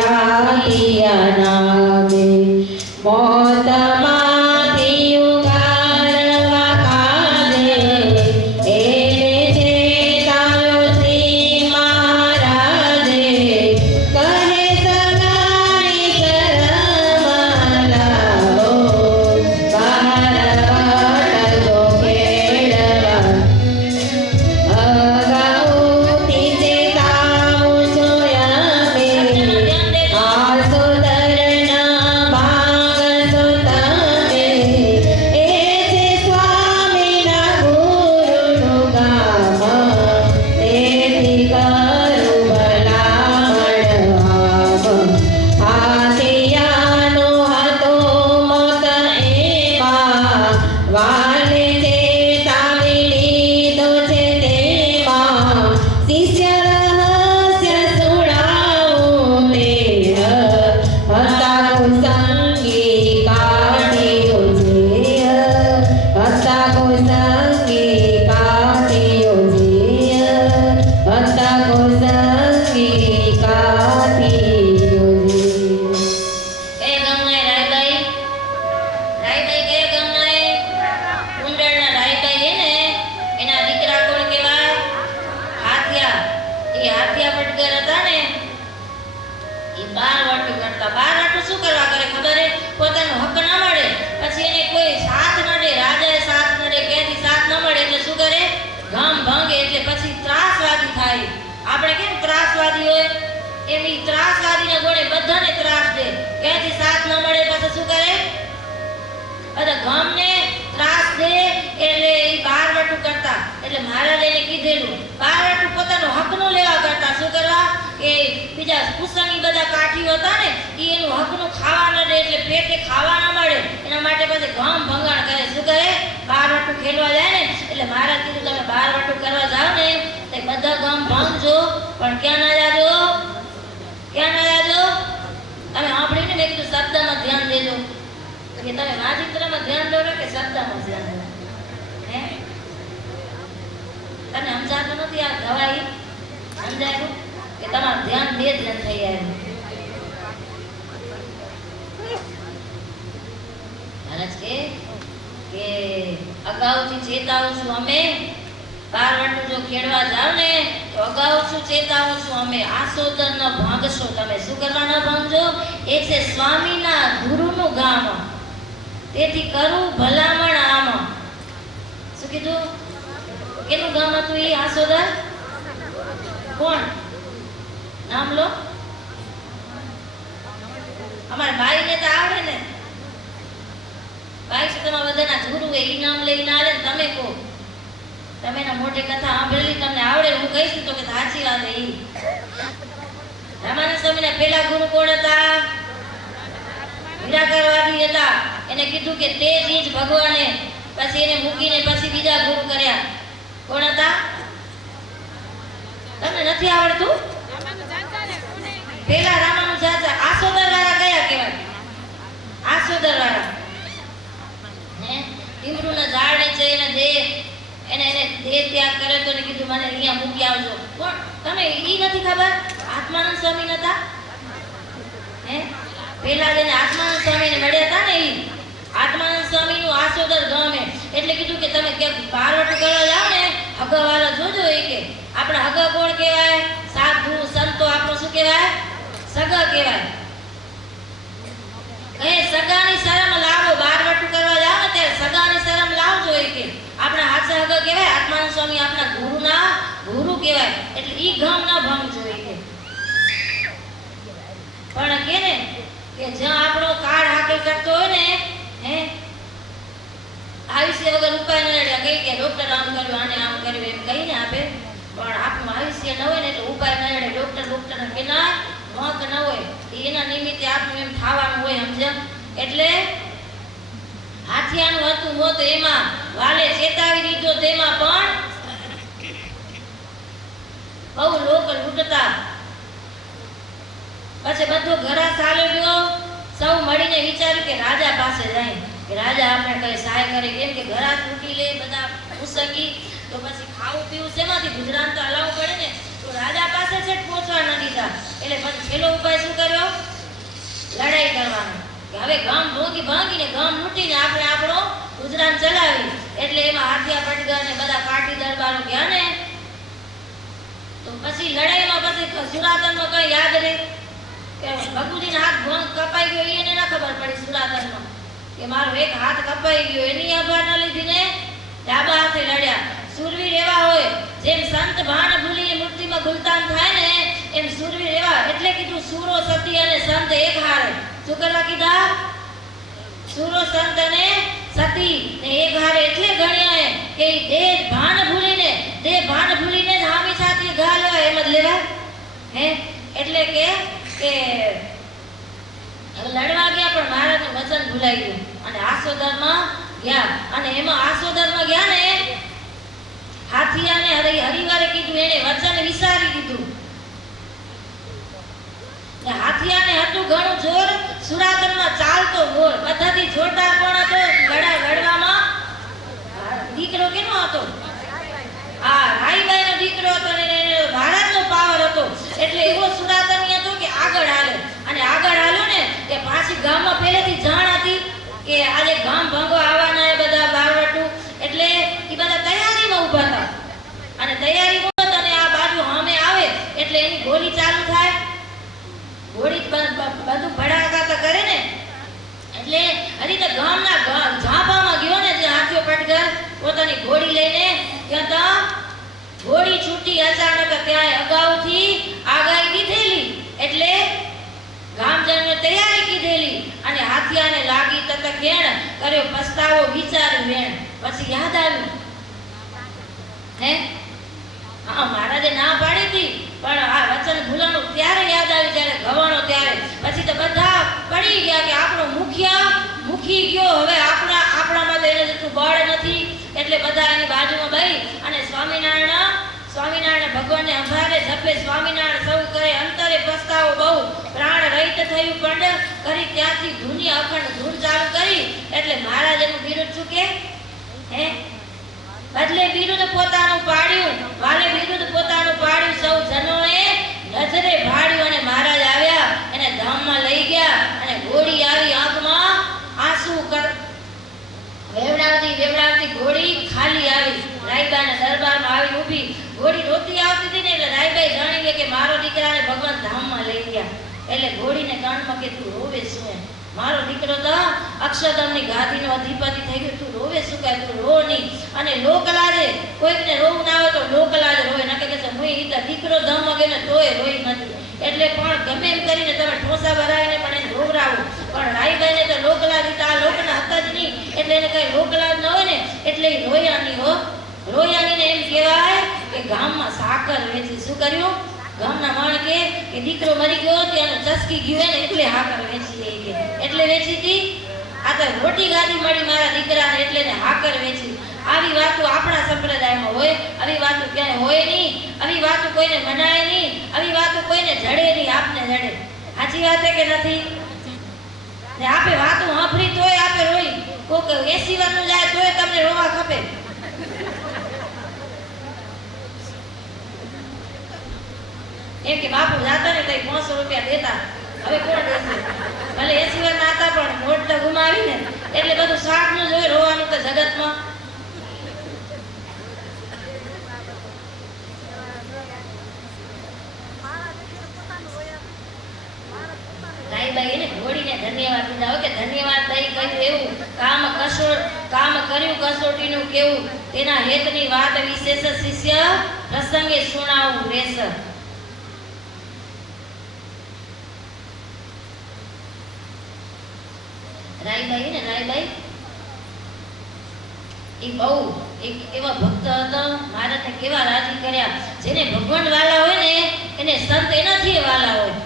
હાથિયા નામે, મોતમાંથી ઉગારવા કાજે એને ચેતાવ્યો શ્રી મહારાજે. કહે સગાઈ શરમ લાવો, બહાર વાટજો ખેડવા. અગાઉથી ચેતાવું છું અમે, આ સુધરના ભાગશો તમે. એ છે સ્વામીના ગુરુનું ગામ, તેથી કરું ભલામણ આમ. હાથિયાનો હતો મોત એમાં, વાલે ચેતાવી લીધો છે તેમાં. શિષ્ય રહસ્ય સુણાવું તે હતા કુસંગી કાઢ્યો છે, હતા કુસંગી કાઢ્યો છે, હતા કુસંગી કાઢ્યો છે. એ ગંગાએ રાયબાઈ કે ગંગાએ બધાને ત્રાસ દે, ક્યાંથી સાથ ન મળે પછી શું કરે? બધા ગામને ત્રાસ દે એટલે ઈ બારવટું કરતા. એટલે મહારાજે એને કીધેલું બારવટું પોતાનો હકનું લેવા કરતા. શું કરવા? કે બીજા કુસંગી બધા કાઠીઓ હતા ને ઈ એનું હકનું ખાવા ન દે, એટલે પેટે ખાવા ન મળે એના માટે પછી ગામ ભંગાણ કરે. શું કરે? બારવટું ખેલવા જાય ને એટલે મહારાજ કીધું તમે બારવટું કરવા જાવ ને તો બધા ગામ ભાંગજો, પણ ક્યાં ના જાજો? ક્યાં ના જાજો? તમે સાંભળીને મેં કીધું શબ્દમાં ધ્યાન દેજો કે તમે વાજિત્રમાં ધ્યાન દો કે શબ્દમાં ધ્યાન દો? હે તને સમજાતું નથી? આ દવાઈ સમજાયું કે તમારું ધ્યાન બે ધ્યાન થઈ આવ્યું? મહારાજ કે અગાઉથી ચેતાવું છું અમે, બારવટું જો ખેડવા જાવ ને તો અગાઉથી ચેતાવું છું અમે, આસોદર ન ભાંગશો તમે. શું કરવા ન ભાંગજો? એક છે સ્વામીના ગુરુનું ગામ, તેથી કરું ભલામણ આમ. શું કીધું? કેનું ગામ હતું એ આસોદર? કોણ નામ લો? અમારા ભાઈ ને તો આવડે ને, ભાઈ છે તમારા બધાના ગુરુ એ ઈ નામ લઈને આવે ને તમે કહો. તમે ના મોટે કથા સાંભળેલી તમને આવડે, હું કહીશ તો કે સાચી વાત એ. રામાનંદ સ્વામીના પહેલા ગુરુ કોણ હતા? નિરાકારવાદી હતા. એને કીધું કે તે જ ભગવાને, પછી એને મૂકીને પછી બીજા ગુરુ કર્યા. કોણ હતા? તમને નથી આવડતું? પહેલા રામાનુજાચાર્ય. આસોદર વાળા કયા કહેવાય? આસોદર વાળા હે ટીમરૂના ઝાડ નીચે એને દેહ ત્યાગ કર્યો તો ને કીધું મને અહીંયા મૂકી આવજો. કોણ? તમે ઈ નથી ખબર? આત્માનંદ સ્વામી નતા? હે પહેલા જેને આત્માનંદ સ્વામીને મળ્યા હતા ને ઈ આત્માનંદ સ્વામીનું આસોદર ગામ હે. એટલે કીધું કે તમે કે બારવટું કરવા જાવ ને હગાવાળા જોજો. એ કે આપણા હગા કોણ કહેવાય? સાધુ સંતો આપણું શું કહેવાય? સગા કહેવાય. એ સગાની શરમ લાવો. બારવટું કરવા જાવ ને ત્યારે સગાની શરમ લાવજો. એ કે આપણા હાથે હગા કહેવાય. આત્માનંદ સ્વામી આપણા ગુરુના ગુરુ કહેવાય. એટલે ઈ ગામ ના ભાંગજો. એ કે પણ કે ને કે જ્યાં આપણો કાર્ડ હાકલ કરતો હોય ને હે આયુષ્ય વગર ઉપાય ન લેડ્યા. કઈ કે ડોક્ટર આમ કર્યું, આને આમ કર્યું એમ કહીને આપે, પણ આપણું આયુષ્ય ન હોય ને એટલે ઉપાય ન લેડે. ડોક્ટર કે ના નોક ન હોય એના નિમિત્તે આપણું એમ થવાનું હોય. સમજ્યા? એટલે હાથિયાનું હતું મોત, એમાં વાલે ચેતાવી દીધો, તેમાં પણ બહુ લોક લૂંટતા. પછી બધો ઘરા ચાલ્યો ગયો. સૌ મળીને વિચાર્યું કે રાજા પાસે જાય કે રાજા આપણે કઈ સહાય કરે. કેમ કે ઘરા તૂટી લે બધા ઉસંગી, તો પછી ખાવું પીવું શેમાંથી? ગુજરાન તો હલાવવું પડે ને. તો રાજા પાસે છે પહોંચવા ન દીધા. એટલે પછી છેલ્લો ઉપાય શું કર્યો? લડાઈ કરવાનો. કે હવે ગામ ભાંગીને ગામ લૂંટીને આપણે આપણો ગુજરાન ચલાવી. એટલે એમાં હાથિયા પટગર ને બધા કાઠી દરબારો ગયા ને તો પછી લડાઈમાં પછી સુરાતનમાં કઈ યાદ રહે કે ભગુજીના હાથ કપાઈ ગયો એને ના ખબર પડી સુરાતનમાં કે મારો એક હાથ કપાઈ ગયો. એની આભાર ન લીધી ને ડાબા હાથે લડ્યા. સુરવીર એવા હોય જેમ સંત ભાન ભૂલીને મૂર્તિમાં ગુલતાન થાય ને એમ સુરવીર એવા. એટલે કીધું સૂરો સતી અને સંત એક હારે. શું કરવા કીધા? સૂરો સંત અને સતી ને એક હારે. એટલે ગણ્યા કે દેહ ભાન ભૂલીને જ હામી સાથે ઘા લેવા એમ જ લેવા. હે એટલે કે લડવા ગયા પણ મહારાજનું વચન ભૂલાઈ ગયું અને આસોદરમાં ગયા. અને એમાં આસોદરમાં ગયા ને હાથિયાને હરિવારે કીધું, એને વચન વિસારી દીધું. ને હાથિયાને હતું ઘણું જોર, સુરાતનમાં ચાલતો મોર. બધાથી જોરદાર કોણ હતો લડવામાં? દીકરો કેનો હતો? આ રાઈબાઈનો દીકરો હતો ને મહારાજનો પાવર હતો. એટલે એવો સુરાતની હતો કે આગળ હાલે. અને આગળ હાલ્યો ને કે પાછી ગામમાં પહેલેથી જાણ હતી કે આજે ગામ ભાંગવા આવવાના એ બધા બારવટું. એટલે એ બધા તૈયારીમાં ઊભા હતા. અને તૈયારીમાં અને આ બાજુ સામે આવે એટલે એની ગોળી ચાલુ થાય. ગોળી બધું ભડાકા કરે ને એટલે હરી તો ગામના ઝાંપામાં ગયો ને જે હાથીઓ પટગર પોતાની ઘોડી લઈને ત્યાં ઘોડી છૂટી અચાનક. ત્યાં અગાઉથી આગાહી દીધેલી એટલે ગામજનોએ તૈયારી કીધેલી અને હાથિયાને લાગી તત કેણ કર્યો પસ્તાવો વિચાર્યું વેણ પછી યાદ આવ્યું હે હા મહારાજે ના પાડી હતી પણ આ વચન ભૂલાનું ત્યારે યાદ આવ્યું જ્યારે ગવાણો ત્યારે પછી તો બધા પડી ગયા કે આપણો મુખી ગયો હવે આપણામાં તો એને જેટલું બળ નથી એટલે બધા એની બાજુમાં બેહી અને સ્વામિનારાયણ ભગવાનને અંભારે જપે સ્વામિનારાયણ સૌ કરે અંતરે પસ્તાવો બહુ પ્રાણ રહિત થયું પણ કરી ત્યાંથી ધૂની અખંડ ધૂન ચાલુ કરી એટલે મહારાજ એનું બિરુદ શું કે હે બદલે બિરુદ પોતાનું પાડ્યું વાલે બિરુદ પોતાનું પાડ્યું સૌ જનોએ નજરે ભાડ્યું અને મહારાજ આવ્યા એને ધામમાં લઈ ગયા અને ઘોડી આવી આંખમાં આંસુ વેવડાવતી ઘોડી ખાલી આવી રાયબાના દરબારમાં આવી ઊભી ઘોડી રોતી આવતી હતી ને એટલે રાયબાઈ જાણી ગયા કે મારો દીકરાને ભગવાન ધામમાં લઈ ગયા એટલે ઘોડીને કાનમાં કે તું રોવે શું એમ મારો દીકરો તો અક્ષરધામની ગાદીનો અધિપતિ થઈ ગયો તું રોવે શું કાય તું રો નહીં અને લોકલાજે કોઈકને રોવું ના આવે તો લોકલાજે રોવે ના કે હું ઈ દીકરો ધામમાં ગયો ને તોય રોઈ નથી એટલે પણ ગમે એમ કરીને તમે ઠોસા ભરાવીને પણ એને રોવરાવો પણ રાયબાઈને તો લોકલાજ આ લોકના હતા જ નહીં એટલે એને કઈ લોકલાજ ન હોય ને એટલે રોયાનીને એમ કહેવાય કે ગામમાં સાકર વેચી શું કર્યું ગામના માણસ કે દીકરો મરી ગયો ત્યાંનો ચસકી ગયો ને એટલે હાકર વેચી લઈ ગઈ એટલે વેચી હતી આ તો રોટી ગાદી મળી મારા દીકરાને એટલે ને હાકર વેચી આવી વાતો આપણા સંપ્રદાયમાં હોય આવી વાતો ક્યાંય હોય નહીં આવી વાતો કોઈને મનાય નહીં આવી વાતો કોઈને જડે નહીં આપને જડે સાચી વાત છે કે નથી ને આપે વાતો સાંભળી તોય આપે રોઈ કોક 80 વર્ષનું જાય તોય તમને રોવા ખપે એમ કે બાપુ જાતા ને તઈ 500 રૂપિયા દેતા હવે કોણ દેશે ભલે 80 વાર નાતા પણ નોટ તો ગુમાવીને એટલે બધું શાકનું જોઈ રોવાનું તો જગતમાં રાયબાઈને ઘોડીને ધન્યવાદ દીધા હોય કે ધન્યવાદ દઈ કહ્યું એવું કામ કર્યું કસોટીનું કેવું તેના હેતની વાત વિશેષ શિષ્ય પ્રસંગે સુણાવું રેસ રાયબાઈ એ બહુ એક એવા ભક્ત હતા મહારાજને કેવા રાજી કર્યા જેને ભગવાન વાલા હોય ને એને સંત એનાથી વાલા હોય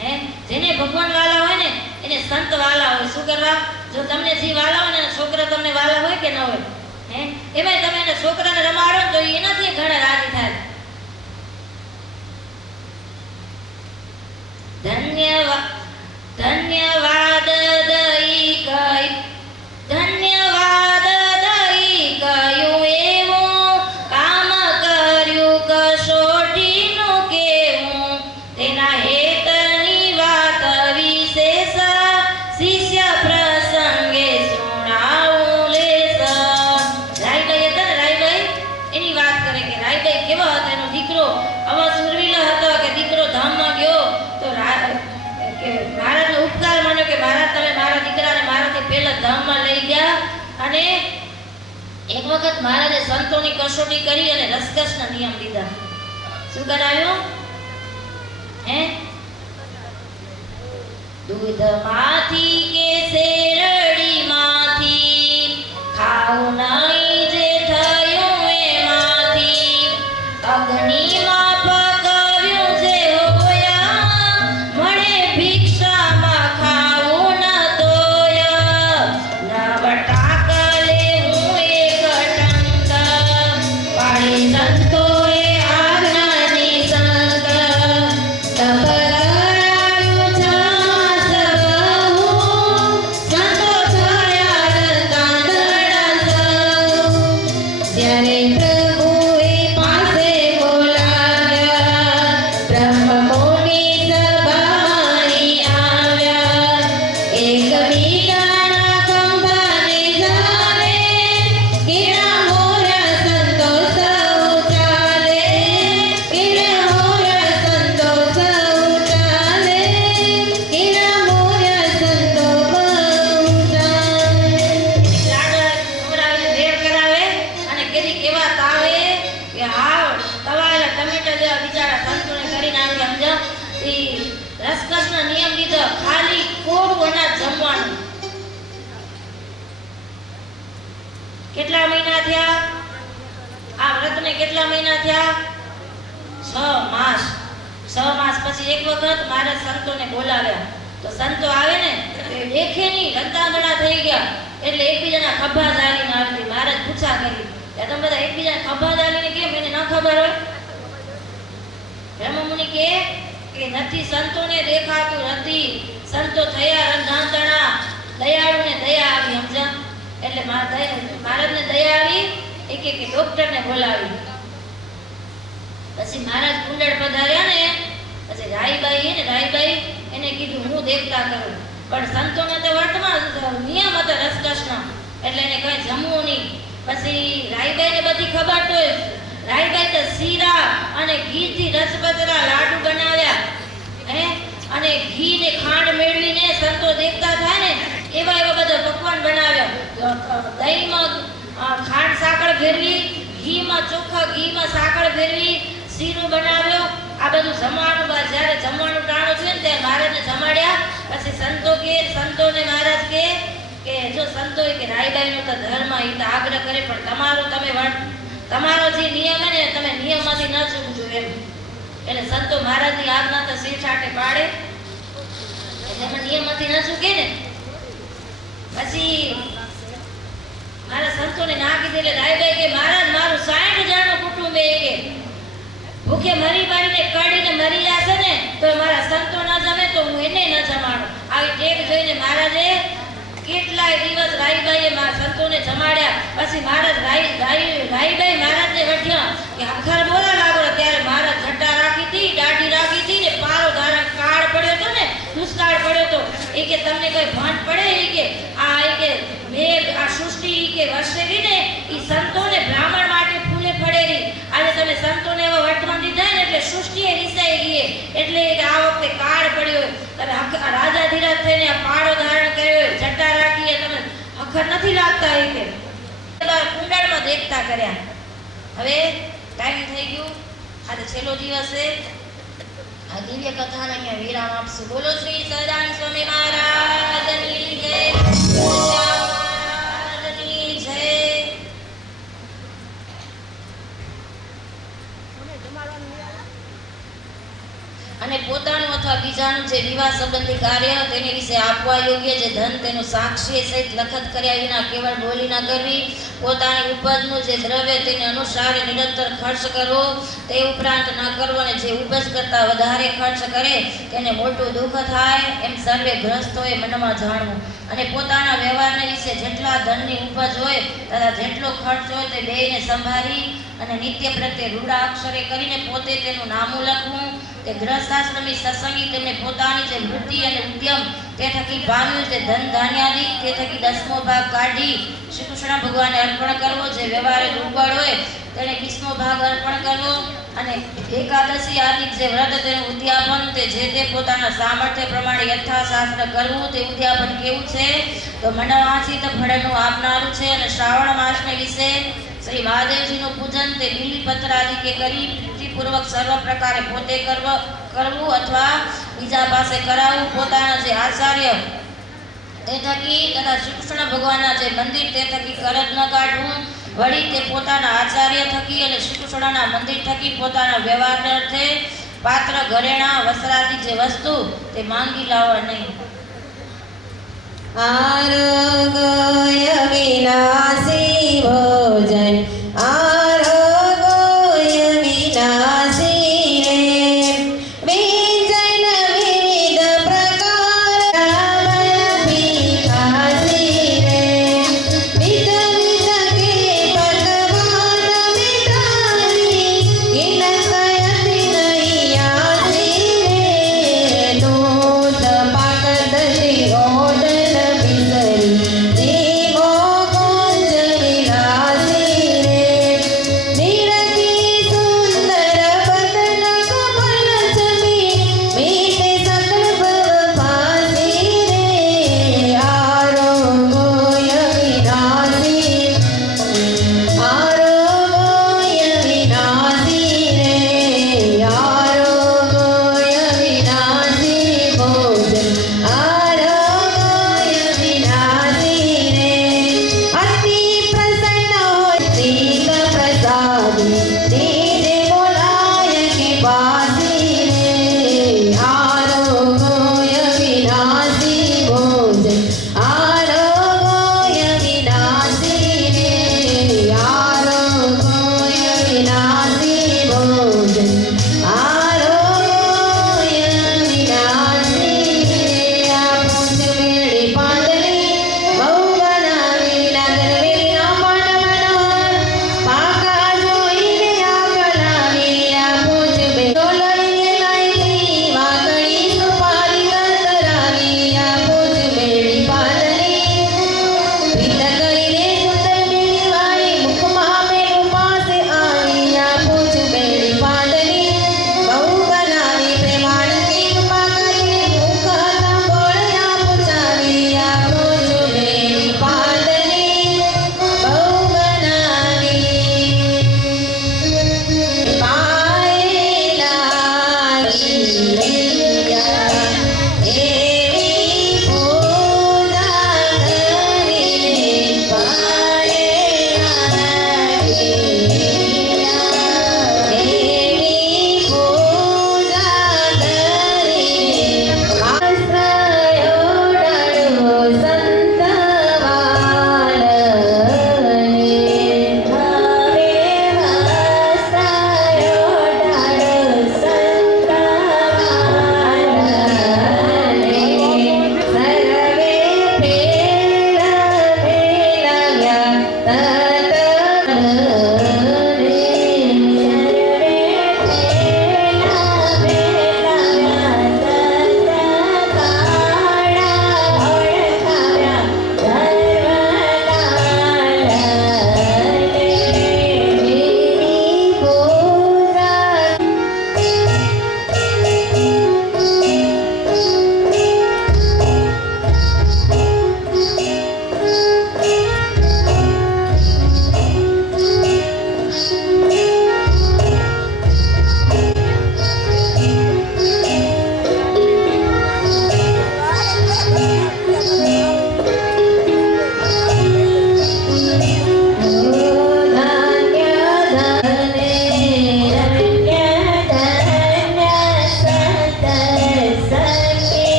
હે જેને ભગવાન વાલા હોય ને એને સંત વાલા હોય શું કરવા જો તમને જે વાલા હોય ને છોકરા તમને વાલા હોય કે ન હોય હે એમાં તમે એને છોકરાને રમાડો તો એનાથી ઘણા રાજી થાય ધન્યવાદ દઈ કઈ ધન્યવાદ દઈ કયું એવું કામ કર્યું કસોટીનું કેવું તેના હેતની વાત વિશેષ શિષ્ય પ્રસંગે સુણાવું લેસ રાયબાઈ હતા ને રાયબાઈ એની વાત કરે કે રાયબાઈ કેવા હતા એનો દીકરો આવા સુરવીલા હતો કે દીકરો ધામમાં ગયો તો મહારાજનો ઉપકાર માન્યો કે મહારાજ તમે મારા દીકરાને મારાથી પહેલા ધામમાં લઈ ગયા અને એક વખત મહારાજે સંતોની કસોટી કરી અને રસકસના નિયમ લીધા શું કરાયું હે દૂધમાંથી કે શેરડીમાંથી ખાવું નહીં જે થયું એમાંથી અગ્નિમાં કેટલા મહિના થયા? આ વ્રતને કેટલા મહિના થયા? 6 માસ. 6 માસ પછી એક વખત મારા સંતોને બોલાવ્યા. તો સંતો આવે ને એ દેખે નહીં, રંતાંગણા થઈ ગયા. એટલે એકબીજાના ખભા ઝાલીને આવતી. મહારાજ પૂછા કરી, તમે બધા એકબીજાના ખભા ઝાલીને કેમ? એને ન ખબર હોય? બ્રહ્મમુનિ કે નથી, સંતોને દેખાતું નથી. સંતો થયા રંતાંગણા, દયાળુને દયા આવી. સમજા? એટલે મહારાજને દયા આવી. એક ડોક્ટરને બોલાવી. પછી મહારાજ કુંડળ પધાર્યા ને પછી રાઈબાઈ એને કીધું હું દેખતા કરું. પણ સંતોને તો વર્તમાન નિયમ હતો રસકસનો, એટલે એને કઈ જમવું નહીં. પછી રાઈબાઈને બધી ખબર તો રાઈબાઈ તો શીરા અને ઘીથી રસપતરા લાડુ બનાવ્યા અને ઘી ને ખાંડ મેળવીને સંતો દેખતા થાય ને એવા બધા પકવાન બનાવ્યા. દહીંમાં ખાંડ સાકર ફેરવી, ઘીમાં ચોખ્ખા ઘીમાં સાકર ફેરવી શીરો બનાવ્યો. આ બધું જમવાનું. જ્યારે જમવાનું ટાણું છે ને ત્યારે મહારાજને જમાડ્યા. પછી સંતોને મહારાજ કે જો સંતો કે રાઈબાઈનો તો ધર્મ એ તો આગ્રહ કરે, પણ તમારો જે નિયમ હે ને તમે નિયમમાંથી ન ચૂકજો એમ. એટલે સંતો મહારાજની આજ્ઞા તો શીરછાટે પાડે, એટલે એમાં નિયમમાંથી ન ચૂકે ને. પછી મારા સંતોને ના કીધું એટલે રાઈબાઈ કે મહારાજ મારું 60 જણનું કુટુંબ કે ભૂખે મરી મારીને કડીને મરી જશે ને તો મારા સંતો ના જમે તો હું એને ન જમાડું. આવી ટેક જોઈને મહારાજે કેટલાય દિવસ રાઈબાઈએ સંતોને જમાડ્યા. પછી મહારાજ રાઈબાઈ મહારાજને વઢ્યા કે આખર બોલા લાગો. ત્યારે મહારાજ જટા રાખી હતી, દાઢી રાખી હતી ને પારો ધારણ કાળ પડ્યો હતો ને દુષ્કાળ પડ્યો હતો. એ કે તમને કઈ ભાન પડે? એ કે મેં આ સૃષ્ટિ કે વસેલી ને એ સંતોને બ્રાહ્મણ માટે ફૂલે ફળેલી. આજે તમે સંતોને એવા વર્તમાન દીધા ને એટલે સૃષ્ટિએ રીસાઈ ગઈ. એટલે આ વખતે કાળ પડ્યો. તમે રાજા ધીરાજ થઈને આ પાડો ધારણ કર્યો, જટા રાખીએ, તમે અખર નથી લાગતા. એ કે કુંડળમાં દેખતા કર્યા. હવે ટાઈમ થઈ ગયું. આજે છેલ્લો દિવસ છે. આ દિવ્ય કથાને અહીંયા વિરામ આપશું. બોલો શ્રી સદાનંદ સ્વામી મહારાજની જય. અને પોતાનું અથવા બીજાનું જે વિવાહ સંબંધી કાર્ય તેની વિશે આપવા યોગ્ય જે ધન તેનું સાક્ષી સહિત લખત કર્યા વિના કેવળ બોલી ન કરવી. પોતાની ઉપજનું જે દ્રવ્ય તેને અનુસારે નિરંતર ખર્ચ કરવો, તે ઉપરાંત ન કરવો. અને જે ઉપજ કરતા વધારે ખર્ચ કરે તેને મોટું દુઃખ થાય એમ સર્વે ગ્રસ્તોએ મનમાં જાણવું. અને પોતાના વ્યવહારને વિશે જેટલા ધનની ઉપજ હોય તથા જેટલો ખર્ચ હોય તે બેયને સંભાળી અને નિત્ય પ્રત્યે રૂડા અક્ષરે કરીને પોતે તેનું નામું લખવું. તે ગ્રહસ્થાશ્રમી સત્સંગી તેમને પોતાની જે વૃત્તિ અને ઉદ્યમ તે થકી પામ્યું તે ધન ધાન્યાદિ તે થકી 10મો ભાગ કાઢી શ્રી કૃષ્ણ ભગવાનને અર્પણ કરવો. જે વ્યવહારે દુર્બળ હોય તેને 20મો ભાગ અર્પણ કરવો. અને એકાદશી આદિ જે વ્રત તેનું ઉદ્યાપન તે પોતાના સામર્થ્ય પ્રમાણે યથાશાસ્ત્ર કરવું. તે ઉદ્યાપન કેવું છે તો મનવાંચિત ફળનું આપનારું છે. અને શ્રાવણ માસને વિશે શ્રી મહાદેવજીનું પૂજન તે બીલીપત્ર આદિ કે કરી પ્રીતિપૂર્વક સર્વ પ્રકારે પોતે કરવું અથવા બીજા પાસે કરાવવું. પોતાના જે આચાર્ય તે થકી તથા શ્રી કૃષ્ણ ભગવાનના જે મંદિર તે થકી કરજ ન કાઢવું. વળી તે પોતાના આચાર્ય થકી અને શ્રી કૃષ્ણના મંદિર થકી પોતાના વ્યવહારને અર્થે પાત્ર ઘરેણા વસ્ત્રાદિ જે વસ્તુ તે માંગી લાવવા નહીં. આરોગ્ય વિનાશી ભોજન આરોગ્ય વિનાશી રે વિજન વિવિધ પ્રકાર પીઠાસી રે વિધ વિધ કે પકવાન મિઠાઈ કિન કયતિ નૈયાસી રે દૂધ પાક દશી ઓડન વિસરી જીવો કોંજ વિના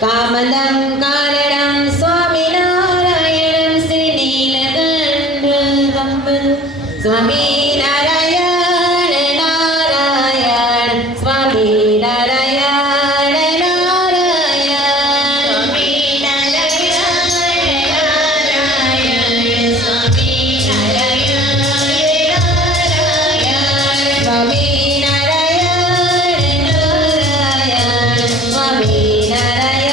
कामदं कारणं स्वामिनारायणं श्रीनीलकण्ठं स्वामिनारायण नारायण स्वामिनारायण नारायण स्वामिनारायण स्वामिनारायण स्वामिनारायण नारायण स्वामिनारायण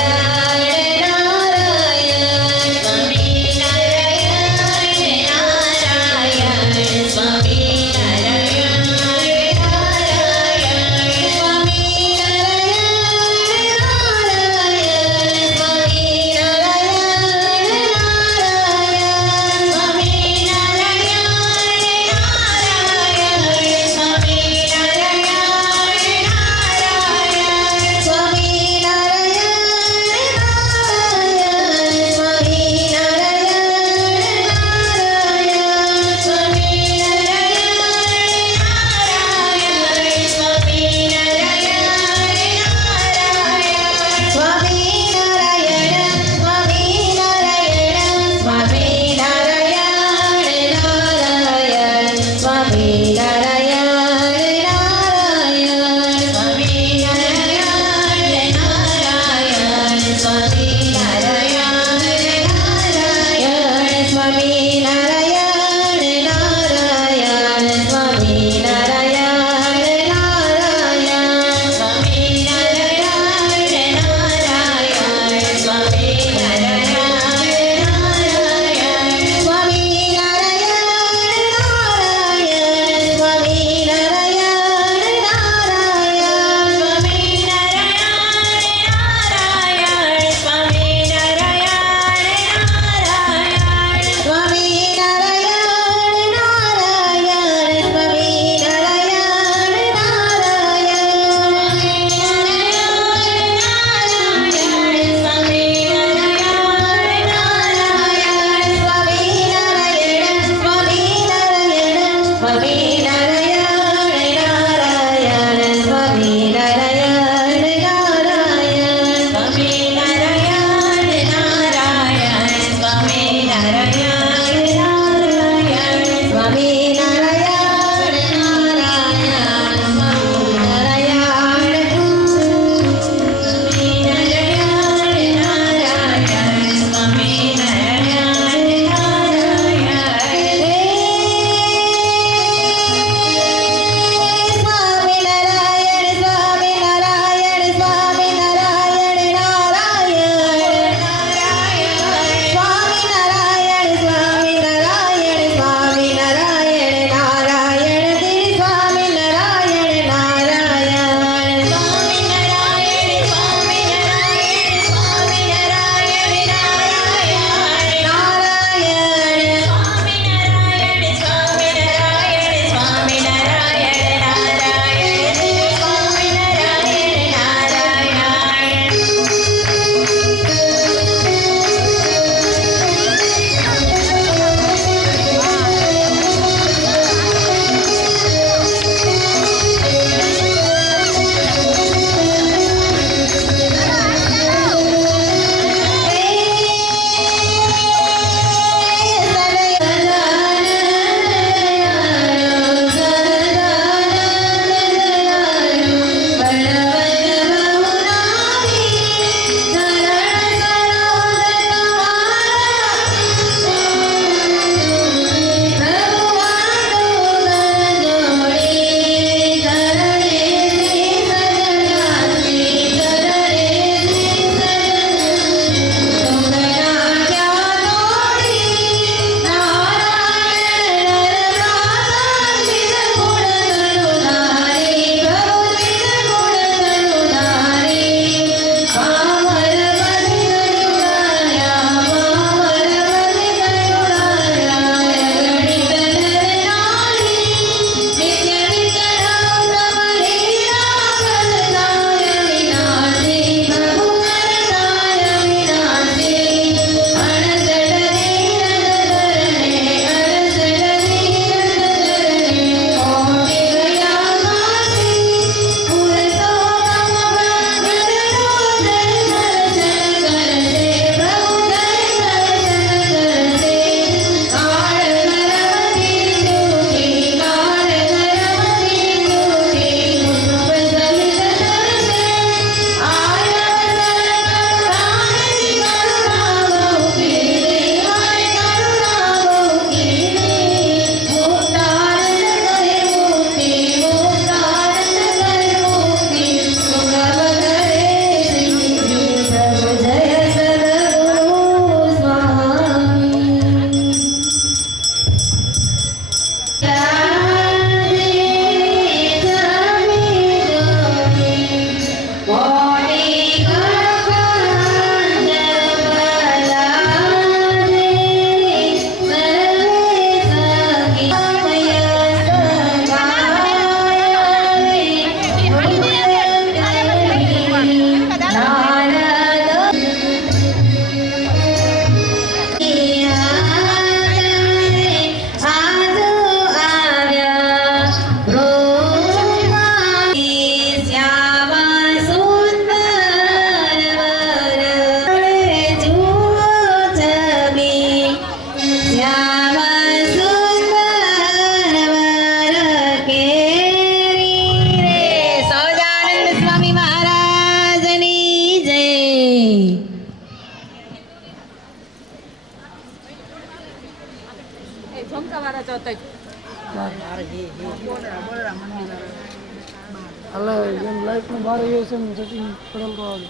હાલે એમ લાઈફનું બહાર એ છે સેટિંગ કરેલ તો આવે.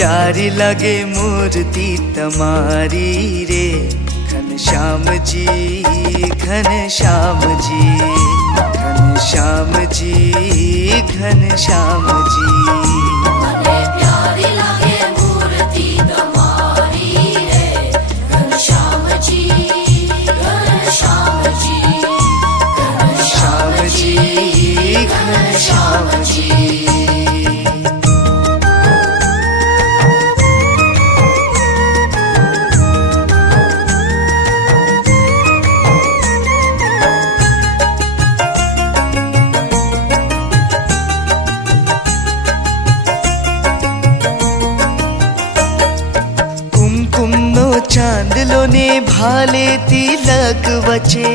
प्यारी लगे मूर्ति तमारी रे घनश्याम जी घनश्याम जी घनश्याम जी घनश्याम जी મને પ્યારી લાગે મૂર્તિ તમારી રે ઘનશ્યામજી ઘનશ્યામજી घनश्याम जी घनश्याम जी तिलक वचे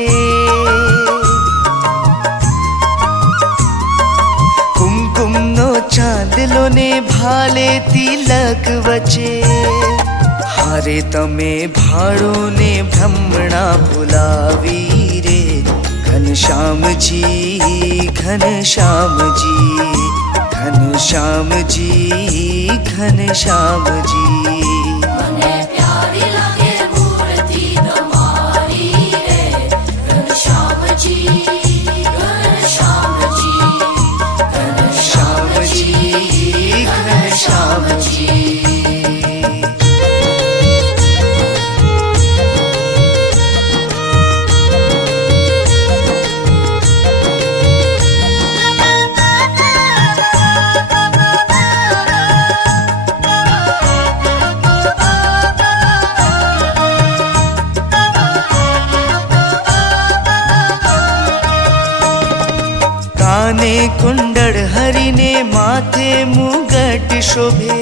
कुमकुमनो चांदलो ने भाले तिलक वचे हारे तमे भाड़ो ने भ्रमणा भुलावी रे घनश्याम जी घनश्याम जी घनश्याम जी घनश्याम जी મને પ્યારી લાગે મૂર્તિ તમારી રે ઘનશ્યામજી ઘનશ્યામજી घनश्याम जी घनश्याम जी काने कुंडल हरिने माथे मुगट शोभे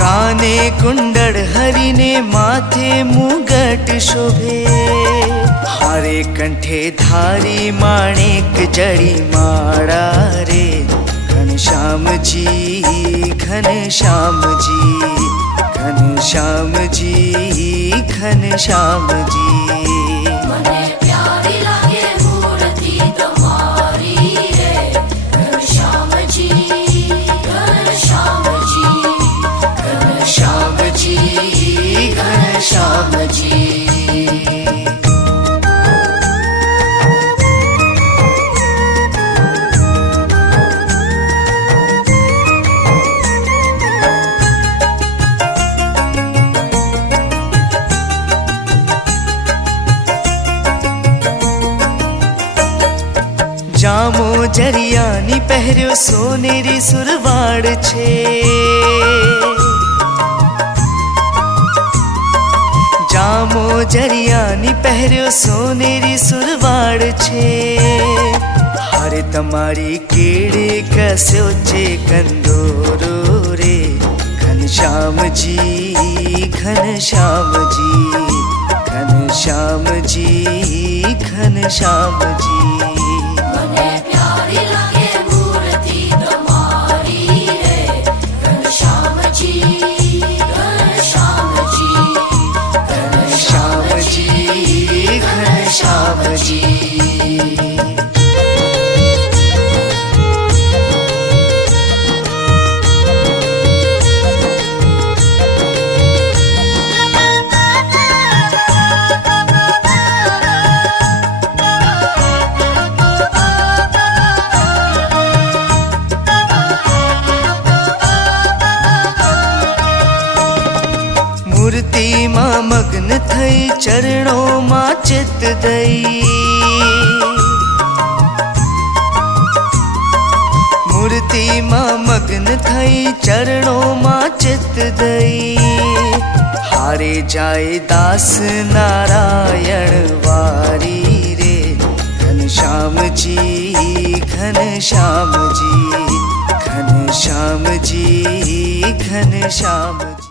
काने कुंडल हरिने माथे मुगट शोभे हारे कंठे धारी माणिक जड़ी माड़ा रे घनश्याम जी घनश्याम जी घनश्याम जी घनश्याम जी મને પ્યારી લાગે મૂર્તિ તમારી રે ઘનશ્યામજી ઘનશ્યામજી घनश्याम जी घनश्याम जी जामो जरियानी पहर्यो सोनेरी सुरवाड़ छे जामो जरियानी पहर्यो सोनेरी सुरवाड़ छे हारे तमारी केड़े कसो छे कंदोरो रे घनश्याम जी घनश्याम जी घनश्याम जी घनश्याम जी મને પ્યારી લાગે મૂર્તિ તમારી રે ઘનશ્યામજી ઘનશ્યામજી घनश्याम जी घनश्याम जी मूर्ति मां मग्न थई चरणों मां चित दई मूर्ति मां मग्न थई चरणों मां चित दई हारे जाए दास नारायण वारी रे घनश्याम जी घनश्याम जी घनश्याम जी घनश्याम जी।